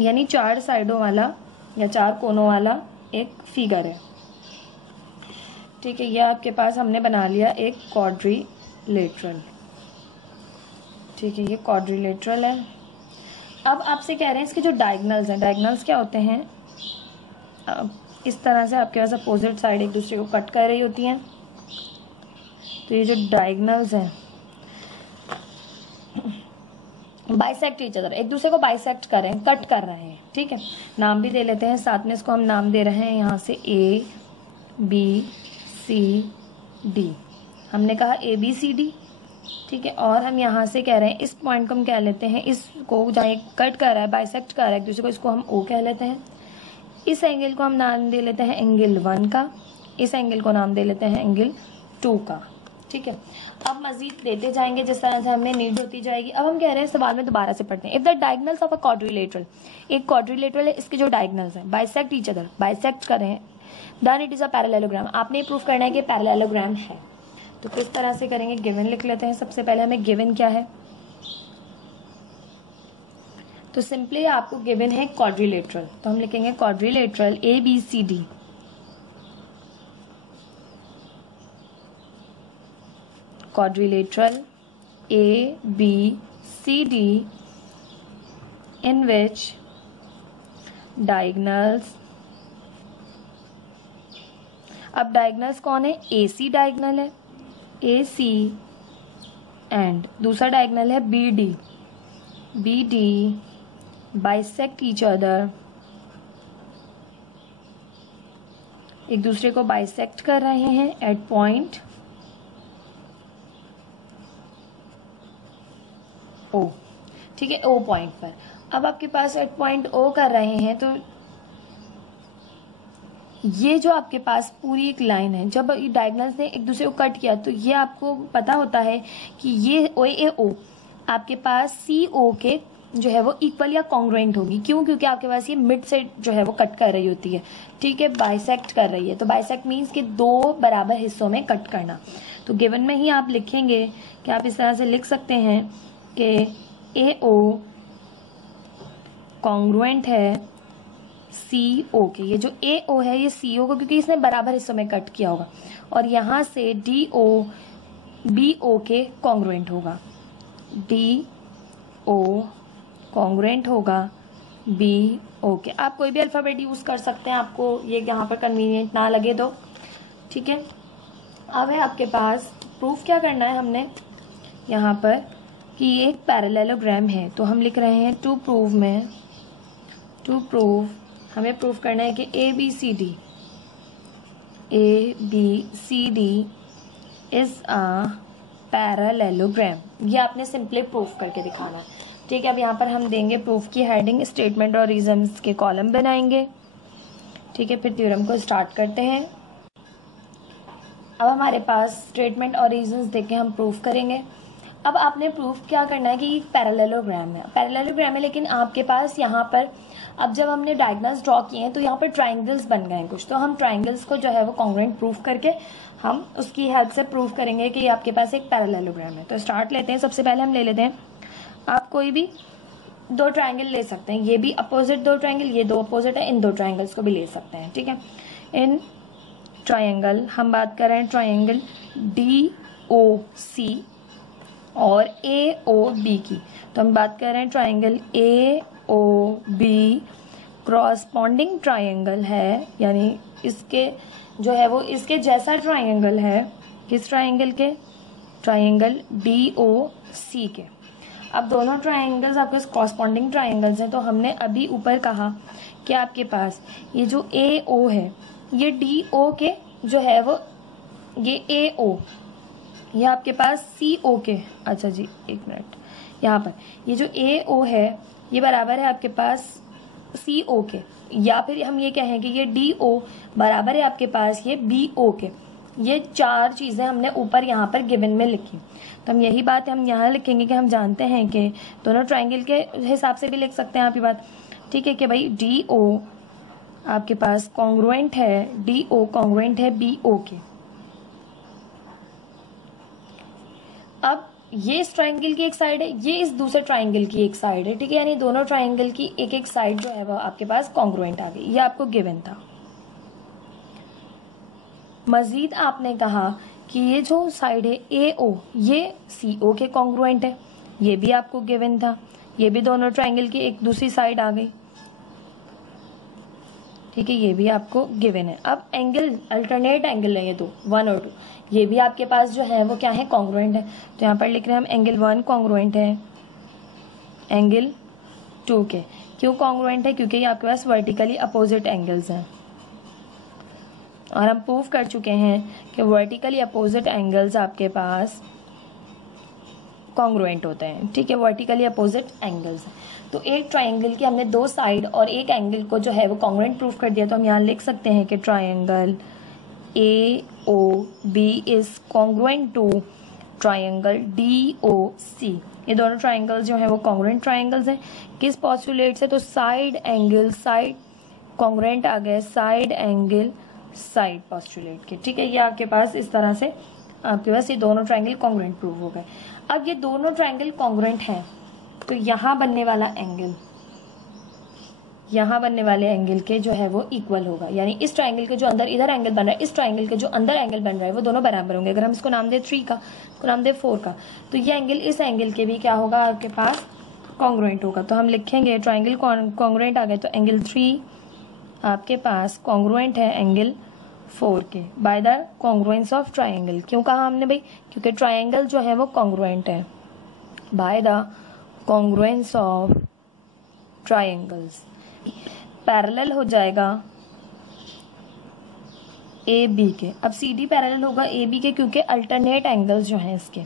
यानी 4 साइडों वाला या 4 कोनों वाला एक फिगर है। ठीक है, ये आपके पास हमने बना लिया एक क्वाड्रिलेटरल। ठीक है, ये क्वाड्रिलेटरल है। अब आपसे कह रहे हैं इसके जो डायगोनल्स हैं, डायगोनल्स क्या होते हैं, इस तरह से आपके पास अपोजिट साइड एक दूसरे को कट कर रही होती हैं। तो ये जो डायगोनल्स हैं बाइसेक्ट ईच अदर, एक दूसरे को बाइसेक्ट कर रहे हैं, कट कर रहे हैं। ठीक है, नाम भी दे लेते हैं साथ में, इसको हम नाम दे रहे हैं यहाँ से ए बी सी डी। हमने कहा ए बी सी डी। ठीक है, और हम यहाँ से कह रहे हैं इस पॉइंट को हम कह लेते हैं, इसको जहाँ कट कर रहा है, बाइसेक्ट कर रहा है एक दूसरे को, इसको हम ओ कह लेते हैं। इस एंगल को हम नाम दे लेते हैं एंगल 1 का, इस एंगल को नाम दे लेते हैं एंगल 2 का। ठीक है, अब मजीद देते जाएंगे जिस तरह से हमें नीड होती जाएगी। अब हम कह रहे हैं सवाल में दोबारा से पढ़ते हैं। If the diagonals of a quadrilateral, एक क्वाड्रिलेटरल है, इसके जो डायगोनल्स हैं बाइसेक्ट ईच अदर, बाइसेक्ट कर रहे हैं, then it is a parallelogram. आपने प्रूफ करना है कि पैरेललोग्राम है। तो किस तरह से करेंगे, गिवन लिख लेते हैं। सबसे पहले हमें गिवन क्या है, तो सिंपली आपको गिवन है क्वाड्रिलेटरल, तो हम लिखेंगे quadrilateral A B C D. quadrilateral A, B, C, D in which diagonals, अब डायगोनल्स कौन है, AC डायगोनल है AC, एंड दूसरा डायगोनल है BD, BD bisect each other, एक दूसरे को बाइसेक्ट कर रहे हैं एट पॉइंट ओ। ठीक है, ओ पॉइंट पर। अब आपके पास एट पॉइंट ओ कर रहे हैं, तो ये जो आपके पास पूरी एक लाइन है, जब डायगोनल्स ने एक दूसरे को कट किया तो ये आपको पता होता है कि ये ओ ए ओ आपके पास सी ओ के जो है वो इक्वल या कॉन्ग्रुएंट होगी। क्यों, क्योंकि आपके पास ये मिड से जो है वो कट कर रही होती है। ठीक है, बाइसेक्ट कर रही है, तो बाइसेक्ट मीन्स कि 2 बराबर हिस्सों में कट करना। तो गिवन में ही आप लिखेंगे कि आप इस तरह से लिख सकते हैं कि ए ओ कॉन्ग्रुएंट है सी ओ के। ये जो ए ओ है ये सी ओ को, क्योंकि इसने बराबर हिस्सों में कट किया होगा, और यहाँ से डी ओ बी ओ के कॉन्ग्रुएंट होगा, डी ओ कॉन्ग्रुएंट होगा बी ओ के। आप कोई भी अल्फाबेट यूज कर सकते हैं, आपको ये यहाँ पर कन्वीनियंट ना लगे तो ठीक है, अब है आपके पास प्रूफ क्या करना है हमने यहाँ पर कि ये एक पैरेललोग्राम है, तो हम लिख रहे हैं टू प्रूव हमें प्रूफ करना है कि A B C D is a parallelogram. ये आपने सिंपली प्रूफ करके दिखाना है। ठीक है, अब यहाँ पर हम देंगे प्रूफ की हेडिंग, स्टेटमेंट और रीजंस के कॉलम बनाएंगे। ठीक है, फिर थ्योरम को स्टार्ट करते हैं। अब हमारे पास स्टेटमेंट और रीजंस देके हम प्रूफ करेंगे। अब आपने प्रूफ क्या करना है कि ये पैरेललोग्राम है, लेकिन आपके पास यहाँ पर अब जब हमने डायगोनल्स ड्रॉ किए हैं तो यहाँ पर ट्राइंगल्स बन गए हैं कुछ, तो हम ट्राइंगल्स को जो है वो कॉन्ग्रुएंट प्रूफ करके हम उसकी हेल्प से प्रूफ करेंगे कि आपके पास एक पैरेललोग्राम है। तो स्टार्ट लेते हैं। सबसे पहले हम ले लेते हैं, आप कोई भी दो ट्राइंगल ले सकते हैं, ये भी अपोजिट दो ट्राइंगल, ये दो अपोजिट है, इन दो ट्राइंगल्स को भी ले सकते हैं। ठीक है, इन ट्राइंगल हम बात कर रहे हैं ट्राइंगल DOC और AOB की, तो हम बात कर रहे हैं ट्राइंगल AOB क्रॉसपॉन्डिंग ट्राइंगल है, यानी इसके जो है वो इसके जैसा ट्राइंगल है, किस ट्राइंगल के, ट्राइंगल DOC के। अब दोनों ट्राइंगल्स आपके क्रॉसपॉन्डिंग ट्राइंगल्स हैं, तो हमने अभी ऊपर कहा कि आपके पास ये जो AO है ये DO के जो है वो ये AO, ये आपके पास CO के, अच्छा जी एक मिनट, यहाँ पर ये जो AO है ये बराबर है आपके पास CO के, या फिर हम ये कहें कि ये DO बराबर है आपके पास ये BO के। ये चार चीज़ें हमने ऊपर यहाँ पर गिवन में लिखी, तो हम यही बात हम यहाँ लिखेंगे कि हम जानते हैं कि दोनों ट्राइंगल के हिसाब से भी लिख सकते हैं आप ये बात। ठीक है कि भाई DO आपके पास कॉन्ग्रुएंट है, DO कॉन्ग्रुएंट है BO के। अब ये इस ट्राइंगल की एक साइड है, ये इस दूसरे ट्राइंगल की एक साइड है। ठीक है, यानी दोनों ट्राइंगल की एक एक साइड जो है वो आपके पास कॉन्ग्रुएंट आ गई, ये आपको गिवन था। मजीद आपने कहा कि ये जो साइड है AO ये CO के कॉन्ग्रुएंट है, ये भी आपको गिवन था, ये भी दोनों ट्राइंगल की एक दूसरी साइड आ गई। ठीक है, ये भी आपको गिवन है। अब एंगल अल्टरनेट एंगल है ये दो, 1 और 2, ये भी आपके पास जो है वो क्या है, कॉन्ग्रुएंट है। तो यहाँ पर लिख रहे हैं हम एंगल 1 कॉन्ग्रुएंट है एंगल 2 के। क्यों कॉन्ग्रुएंट है, क्योंकि ये आपके पास वर्टिकली अपोजिट एंगल्स हैं, और हम प्रूव कर चुके हैं कि वर्टिकली अपोजिट एंगल्स आपके पास कॉन्ग्रुएंट होते हैं। ठीक है, वर्टिकली अपोजिट एंगल्स। तो एक ट्राइंगल की हमने दो साइड और एक एंगल को जो है वो कॉन्ग्रुएंट प्रूफ कर दिया, तो हम यहाँ लिख सकते हैं कि triangle AOB is congruent to triangle DOC। ये दोनों ट्राइंगल्स जो है वो कॉन्ग्रुएंट ट्राइंगल्स हैं। किस पॉस्टुलेट से, तो साइड एंगल साइड कॉन्ग्रुएंट आ गए, साइड एंगल साइड पॉस्टुलेट के। ठीक है, ये आपके पास इस तरह से आपके पास ये दोनों ट्राइंगल कॉन्ग्रुएंट प्रूव हो गए। अब ये दोनों ट्राइंगल कॉन्ग्रुएंट हैं, तो यहाँ बनने वाला एंगल यहाँ बनने वाले एंगल के जो है वो इक्वल होगा, यानी इस ट्राइंगल के जो अंदर इधर एंगल बन रहा है, इस ट्राइंगल के जो अंदर एंगल बन रहा है वो दोनों बराबर होंगे। अगर हम इसको नाम दे 3 का, इसको नाम दे 4 का, तो ये एंगल इस एंगल के भी क्या होगा आपके पास, कॉन्ग्रुएंट होगा। तो हम लिखेंगे ट्राइंगल कॉन्ग्रुएंट आ गए, तो एंगल 3 आपके पास कॉन्ग्रुएंट है एंगल 4 के bye the congruence of triangle. क्यों कहा हमने भाई, क्योंकि ट्राइंगल जो है वो कॉन्ग्रुएंट है bye the congruence of triangles. Parallel हो जाएगा AB के। अब CD पैरेलल होगा AB के, क्योंकि अल्टरनेट एंगल्स जो हैं इसके,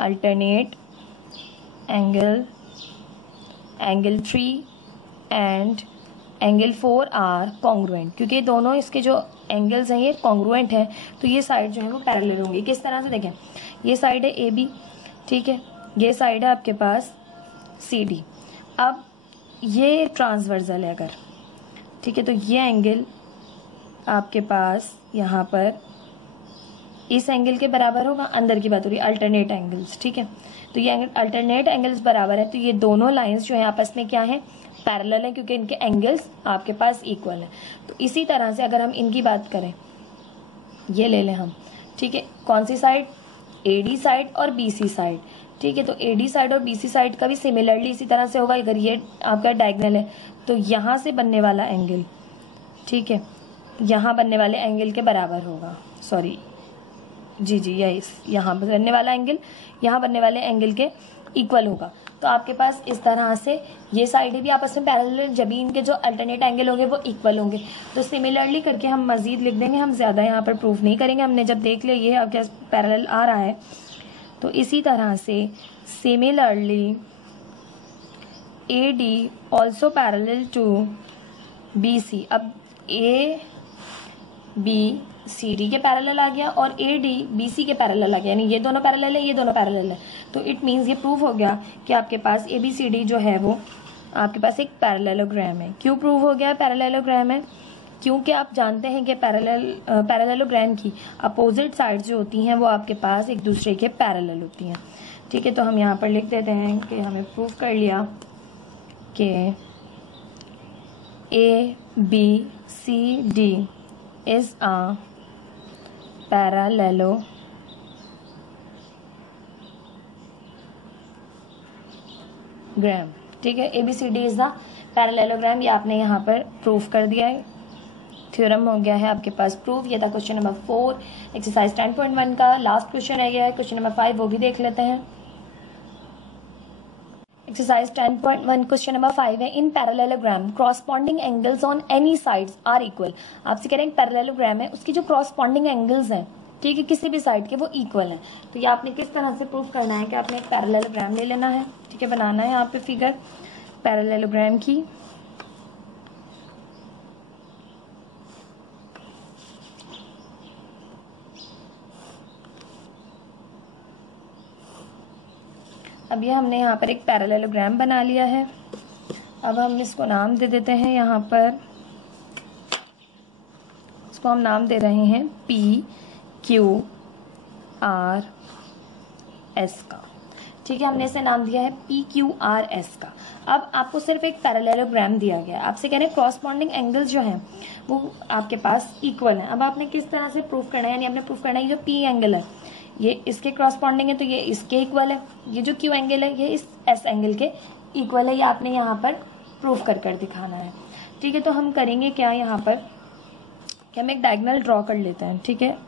alternate angle 3 and angle 4 are congruent, क्योंकि दोनों इसके जो एंगल्स हैं ये कॉन्ग्रुएंट है, तो ये साइड जो है वो पैरेलल होंगी। किस तरह से देखें, ये साइड है AB, ठीक है, ये साइड है आपके पास CD। अब ये ट्रांसवर्सल है अगर, ठीक है, तो ये एंगल आपके पास यहाँ पर इस एंगल के बराबर होगा, अंदर की बात हो रही है अल्टरनेट एंगल्स। ठीक है, तो ये अल्टरनेट एंगल्स बराबर है, तो ये दोनों लाइंस जो है आपस में क्या है, पैरेलल है, क्योंकि इनके एंगल्स आपके पास इक्वल है। तो इसी तरह से अगर हम इनकी बात करें, ये ले लें हम, ठीक है, कौन सी साइड, AD साइड और BC साइड। ठीक है, तो AD साइड और BC साइड का भी सिमिलरली इसी तरह से होगा। अगर ये आपका डायगोनल है तो यहाँ से बनने वाला एंगल, ठीक है, यहाँ बनने वाले एंगल के बराबर होगा। सॉरी जी यही यहाँ पर बनने वाला एंगल यहाँ बनने वाले एंगल के इक्वल होगा। तो आपके पास इस तरह से ये साइडें भी आपस में पैरेलल, जब इनके जो अल्टरनेट एंगल होंगे वो इक्वल होंगे। तो सिमिलरली करके हम मजीद लिख देंगे, हम ज़्यादा यहाँ पर प्रूफ नहीं करेंगे, हमने जब देख लिया ये आपके पास पैरेलल आ रहा है। तो इसी तरह से similarly AD also parallel to BC। अब ABCD के पैरेलल आ गया और AD BC के पैरेलल आ गया, यानी ये दोनों पैरेलल है, ये दोनों पैरेलल है। तो इट मीन्स ये प्रूव हो गया कि आपके पास ABCD जो है वो आपके पास एक पैरेललोग्राम है। क्यों प्रूव हो गया पैरेललोग्राम है? क्योंकि आप जानते हैं कि पैरेललोग्राम की अपोजिट साइड्स जो होती हैं वो आपके पास एक दूसरे के पैरेलल होती हैं। ठीक है, तो हम यहाँ पर लिख देते हैं कि हमें प्रूव कर लिया कि ABCD is a पैरेललोग्राम। ठीक है, ABCD इज द पैरेललोग्राम, ये आपने यहाँ पर प्रूफ कर दिया है, थ्योरम हो गया है आपके पास प्रूफ। ये था क्वेश्चन नंबर 4 एक्सरसाइज 10.1 का। लास्ट क्वेश्चन रह गया है क्वेश्चन नंबर 5, वो भी देख लेते हैं। एक्सरसाइज 10.1 क्वेश्चन नंबर 5 है, in parallelogram corresponding angles on any sides are equal. आपसे कह रहे हैं पैरेललोग्राम है, उसकी जो क्रॉसपॉन्डिंग एंगल्स हैं, ठीक है, किसी भी साइड के वो इक्वल हैं। तो ये आपने किस तरह से प्रूफ करना है कि आपने एक पैरेललोग्राम ले लेना है, ठीक है, बनाना है यहाँ पे फिगर पैरेललोग्राम की। अब ये हमने यहाँ पर एक पैरेललोग्राम बना लिया है। अब हम इसको नाम दे देते हैं, यहाँ पर इसको हम नाम दे रहे हैं PQRS का। ठीक है, हमने इसे नाम दिया है PQRS का। अब आपको सिर्फ एक पैरेललोग्राम दिया गया है, आपसे कह रहे हैं क्रॉसपॉन्डिंग एंगल्स जो हैं वो आपके पास इक्वल हैं। अब आपने किस तरह से प्रूफ करना है, यानी आपने प्रूफ करना है ये जो P एंगल है ये इसके क्रॉसपॉन्डिंग है तो ये इसके इक्वल है, ये जो Q एंगल है ये इस S एंगल के इक्वल है, ये आपने यहाँ पर प्रूफ कर कर दिखाना है। ठीक है, तो हम करेंगे क्या यहाँ पर कि हम एक डायगोनल ड्रॉ कर लेते हैं। ठीक है,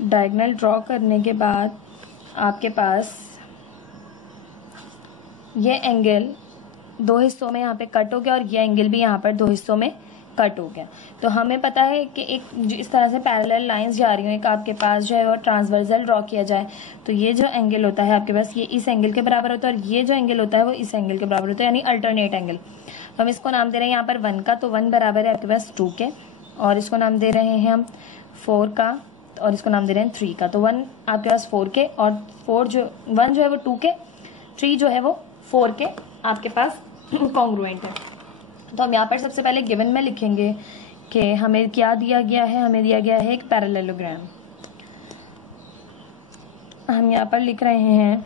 डायगोनल ड्रॉ करने के बाद आपके पास ये एंगल दो हिस्सों में यहाँ पे कट हो गया और ये एंगल भी यहाँ पर दो हिस्सों में कट हो गया। तो हमें पता है कि एक इस तरह से पैरेलल लाइंस जा रही हैं, एक आपके पास जो है वो ट्रांसवर्सल ड्रॉ किया जाए तो ये जो एंगल होता है आपके पास ये इस एंगल के बराबर होता है और ये जो एंगल होता है वो इस एंगल के बराबर होता है, यानी अल्टरनेट एंगल। तो हम इसको नाम दे रहे हैं यहाँ पर 1 का, तो 1 बराबर है आपके पास 2 के, और इसको नाम दे रहे हैं हम 4 का और इसको नाम दे रहे हैं 3 का। तो 1 आपके पास 4 के और 1 जो है वो 2 के, 3 जो है वो 4 के आपके पास कॉन्ग्रुएंट है। तो हम यहाँ पर सबसे पहले गिवन में लिखेंगे कि हमें क्या दिया गया है, हमें दिया गया है एक पैरेललोग्राम। हम यहाँ पर लिख रहे हैं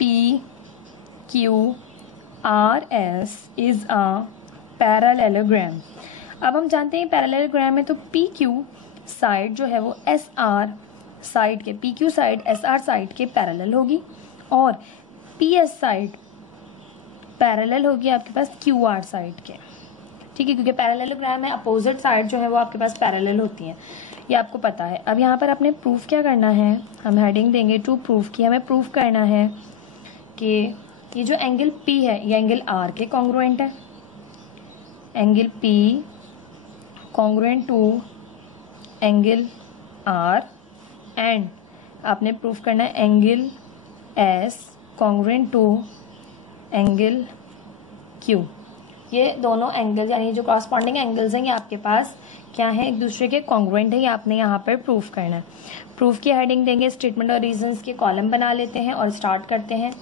PQRS इज अ पैरेललोग्राम। अब हम जानते हैं पैरेललोग्राम में तो PQ साइड जो है वो SR साइड के, PQ साइड SR साइड के पैरेलल होगी और PS साइड पैरेलल होगी आपके पास QR साइड के। ठीक है, क्योंकि पैरेललोग्राम में अपोजिट साइड जो है वो आपके पास पैरेलल होती हैं, ये आपको पता है। अब यहाँ पर आपने प्रूफ क्या करना है, हम हेडिंग देंगे टू प्रूफ की। हमें प्रूफ करना है कि ये जो एंगल P है ये एंगल R के कॉन्ग्रुएंट है, angle P congruent to angle R, and आपने प्रूफ करना है angle S congruent to angle Q। ये दोनों एंगल यानी जो कॉरस्पॉन्डिंग एंगल्स हैं ये आपके पास क्या है, एक दूसरे के कॉन्ग्रुएंट है, ये आपने यहाँ पर प्रूफ करना है। प्रूफ की हेडिंग देंगे, स्टेटमेंट और रीजंस के कॉलम बना लेते हैं और स्टार्ट करते हैं।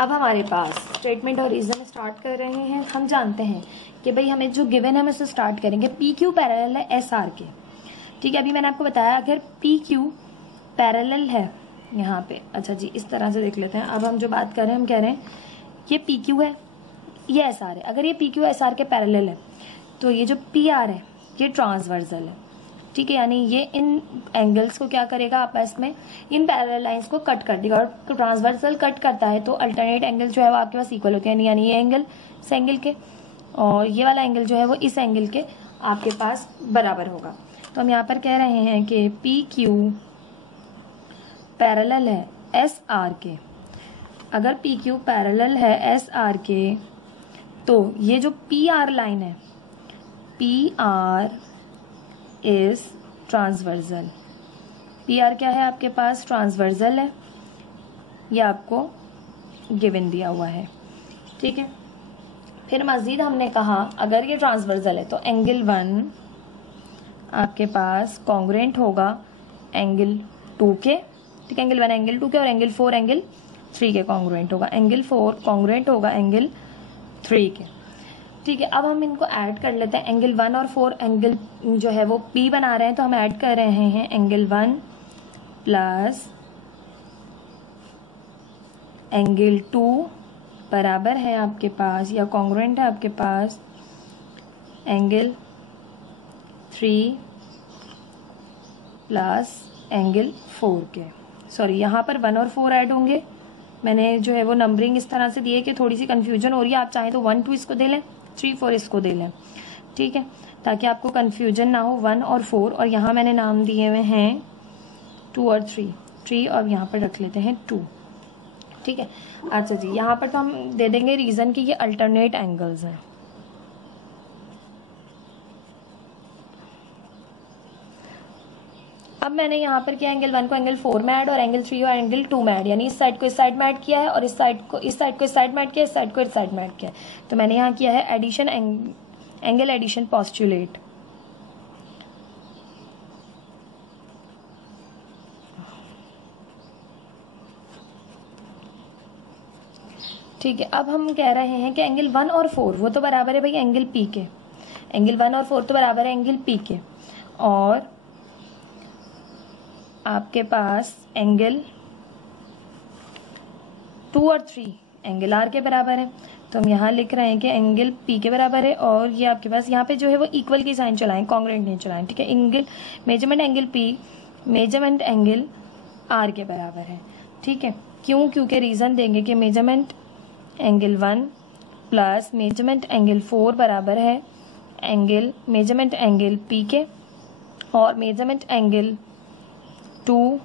अब हमारे पास स्टेटमेंट और रीजन स्टार्ट कर रहे हैं। हम जानते हैं कि भाई हमें जो गिवन है हम इससे स्टार्ट करेंगे। PQ पैरेलल है SR के, ठीक है। अभी मैंने आपको बताया अगर PQ पैरेलल है यहाँ पे, अच्छा जी इस तरह से देख लेते हैं। अब हम जो बात कर रहे हैं हम कह रहे हैं ये PQ है ये SR है। अगर ये PQ SR के पैरेलल है तो ये जो PR है ये ट्रांसवर्सल है, ठीक है, यानी ये इन एंगल्स को क्या करेगा आपस में, इन पैरेलल लाइंस को कट कर देगा। और ट्रांसवर्सल कट करता है तो अल्टरनेट एंगल जो है वो आपके पास इक्वल होते हैं, यानी ये एंगल इस एंगल के और ये वाला एंगल जो है वो इस एंगल के आपके पास बराबर होगा। तो हम यहाँ पर कह रहे हैं कि पी क्यू पैरेलल है एस आर के। अगर पी क्यू पैरेलल है एस आर के तो ये जो पी आर लाइन है, P R is transversal. P R क्या है आपके पास? ट्रांसवर्सल है, ये आपको गिवन दिया हुआ है। ठीक है, फिर मजीद हमने कहा अगर ये ट्रांसवर्सल है तो एंगल 1 आपके पास कॉन्ग्रुएंट होगा एंगल 2 के। ठीक है, एंगल 1 एंगल 2 के, और एंगल 4 एंगल 3 के कॉन्ग्रुएंट होगा। एंगल 4 कॉन्ग्रुएंट होगा एंगल 3 के। ठीक है, अब हम इनको ऐड कर लेते हैं। एंगल 1 और 4 एंगल जो है वो पी बना रहे हैं, तो हम ऐड कर रहे हैं एंगल 1 प्लस एंगल 2 बराबर है आपके पास या कॉन्ग्रुएंट है आपके पास एंगल 3 प्लस एंगल 4 के। सॉरी, यहाँ पर 1 और 4 ऐड होंगे। मैंने जो है वो नंबरिंग इस तरह से दी है कि थोड़ी सी कन्फ्यूजन हो रही है। आप चाहें तो 1 2 इसको दे लें, 3 4 इसको दे लें। ठीक है, ताकि आपको कन्फ्यूजन ना हो। 1 और 4, और यहाँ मैंने नाम दिए हुए हैं 2 और 3 और यहाँ पर रख लेते हैं 2। ठीक है, अच्छा जी, यहाँ पर तो हम दे देंगे रीज़न कि ये अल्टरनेट एंगल्स हैं। अब मैंने यहाँ पर किया एंगल 1 को एंगल 4 में ऐड और एंगल 3 और एंगल 2 में ऐड, यानी इस साइड को इस साइड में ऐड किया है और इस साइड को इस साइड में ऐड किया, इस साइड को इस साइड में ऐड किया है। तो मैंने यहाँ किया है एडिशन, एंगल एडिशन पॉस्टुलेट। ठीक है, अब हम कह रहे हैं कि एंगल 1 और 4 वो तो बराबर है भाई एंगल पी के। एंगल 1 और 4 तो बराबर है एंगल पी के, और आपके पास एंगल 2 और 3 एंगल आर के बराबर है। तो हम यहाँ लिख रहे हैं कि एंगल पी के बराबर है, और ये आपके पास यहाँ पे जो है वो इक्वल की साइन चलाएं, कॉन्ग्रुएंट नहीं चलाएं। ठीक है, angle measurement angle P measurement angle R के बराबर है। ठीक है, क्यों? क्योंकि रीज़न देंगे कि measurement angle 1 plus measurement angle 4 बराबर है एंगल मेजरमेंट एंगल पी के, और measurement angle 2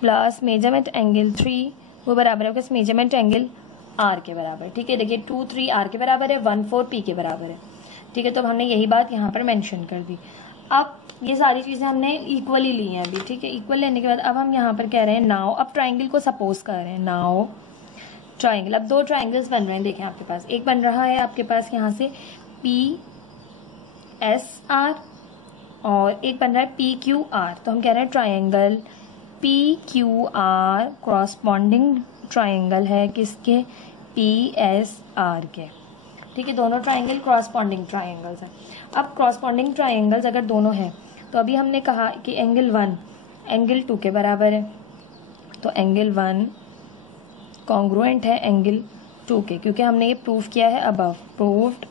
plus measurement angle 3 वो बराबर है उसके मेजरमेंट एंगल आर के बराबर। ठीक है, देखिए 2 3 आर के बराबर है, 1 4 पी के बराबर है। ठीक है, तो हमने यही बात यहाँ पर मेंशन कर दी। अब ये सारी चीज़ें हमने इक्वली ली हैं अभी। ठीक है, इक्वल लेने के बाद अब हम यहाँ पर कह रहे हैं नाउ, अब ट्राइंगल को सपोज कर रहे हैं नाउ ट्राइंगल। अब 2 ट्राइंगल्स बन रहे हैं, देखें आपके पास एक बन रहा है आपके पास यहाँ से पी एस आर, और एक बन रहा है पी क्यू आर। तो हम कह रहे हैं triangle P Q R corresponding triangle है किसके? पी एस आर के। ठीक है, दोनों ट्राइंगल कॉरस्पॉन्डिंग ट्राइंगल्स हैं। अब कॉरस्पॉन्डिंग ट्राइंगल्स अगर दोनों हैं तो अभी हमने कहा कि एंगल 1 एंगल 2 के बराबर है, तो एंगल 1 कॉन्ग्रुएंट है एंगल 2 के, क्योंकि हमने ये प्रूव किया है अबव, प्रूव्ड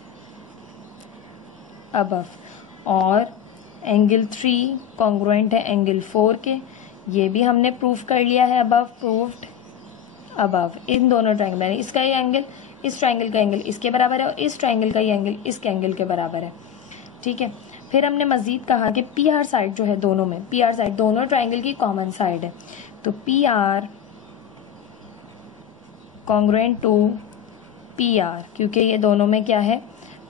अबव। और एंगल 3 कॉन्ग्रुएंट है एंगल 4 के, ये भी हमने प्रूव कर लिया है अबव, प्रूव्ड अबव। इन दोनों ट्राइंगल यानी इसका ये एंगल इस ट्राइंगल का एंगल इसके बराबर है, और इस ट्राइंगल का ये एंगल इसके एंगल के बराबर है। ठीक है, फिर हमने मजीद कहा कि पी आर साइड जो है दोनों में, पी आर साइड दोनों ट्राइंगल की कॉमन साइड है, तो P R congruent to P R, क्योंकि ये दोनों में क्या है?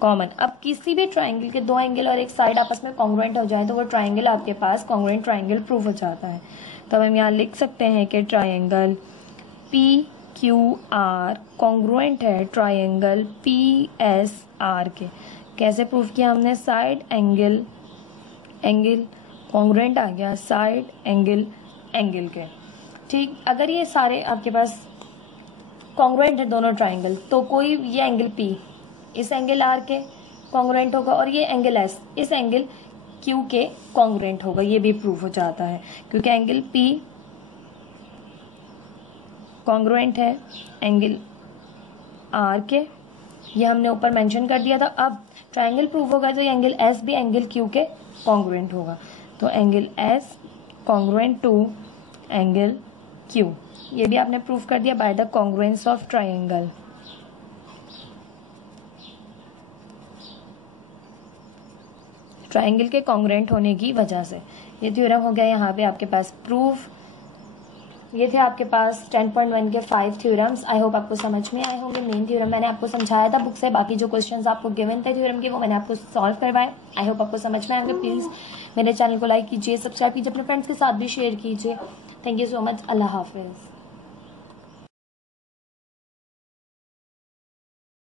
कॉमन। अब किसी भी ट्राइंगल के 2 एंगल और एक साइड आपस में कॉन्ग्रुएंट हो जाए तो वो ट्राइंगल आपके पास कॉन्ग्रुएंट ट्राइंगल प्रूफ हो जाता है। तो हम यहाँ लिख सकते हैं कि triangle P Q R congruent है ट्राइंगल पी एस आर के। कैसे प्रूफ किया हमने? साइड एंगल एंगल कॉन्ग्रुएंट आ गया साइड एंगल एंगल के। ठीक, अगर ये सारे आपके पास कॉन्ग्रुएंट है दोनों ट्राइंगल, तो कोई ये एंगल पी इस एंगल आर के कॉन्ग्रुएंट होगा, और ये एंगल एस इस एंगल क्यू के कॉन्ग्रुएंट होगा। ये भी प्रूफ हो जाता है क्योंकि एंगल पी कॉन्ग्रुएंट है एंगल आर के, ये हमने ऊपर मेंशन कर दिया था। अब ट्राइंगल प्रूफ होगा तो ये एंगल एस भी एंगल क्यू के कॉन्ग्रुएंट होगा, तो angle S congruent to angle Q, ये भी आपने प्रूफ कर दिया by the congruence of triangle. Triangle के कॉन्ग्रुएंट होने की वजह से। ये थ्योरम हो गया यहाँ पे आपके पास प्रूफ। ये थे आपके पास 10.1 के 5 थ्योरम्स। आई होप आपको समझ में आए होंगे। मेन थ्योरम मैंने आपको समझाया था बुक से, बाकी जो क्वेश्चंस आपको गिवन थे थ्योरम के वो मैंने आपको सॉल्व करवाए। आई होप आपको समझ में आएंगे। प्लीज़ मेरे चैनल को लाइक कीजिए, सब्सक्राइब कीजिए, अपने फ्रेंड्स के साथ भी शेयर कीजिए। Thank you so much. अल्लाह हाफिज़।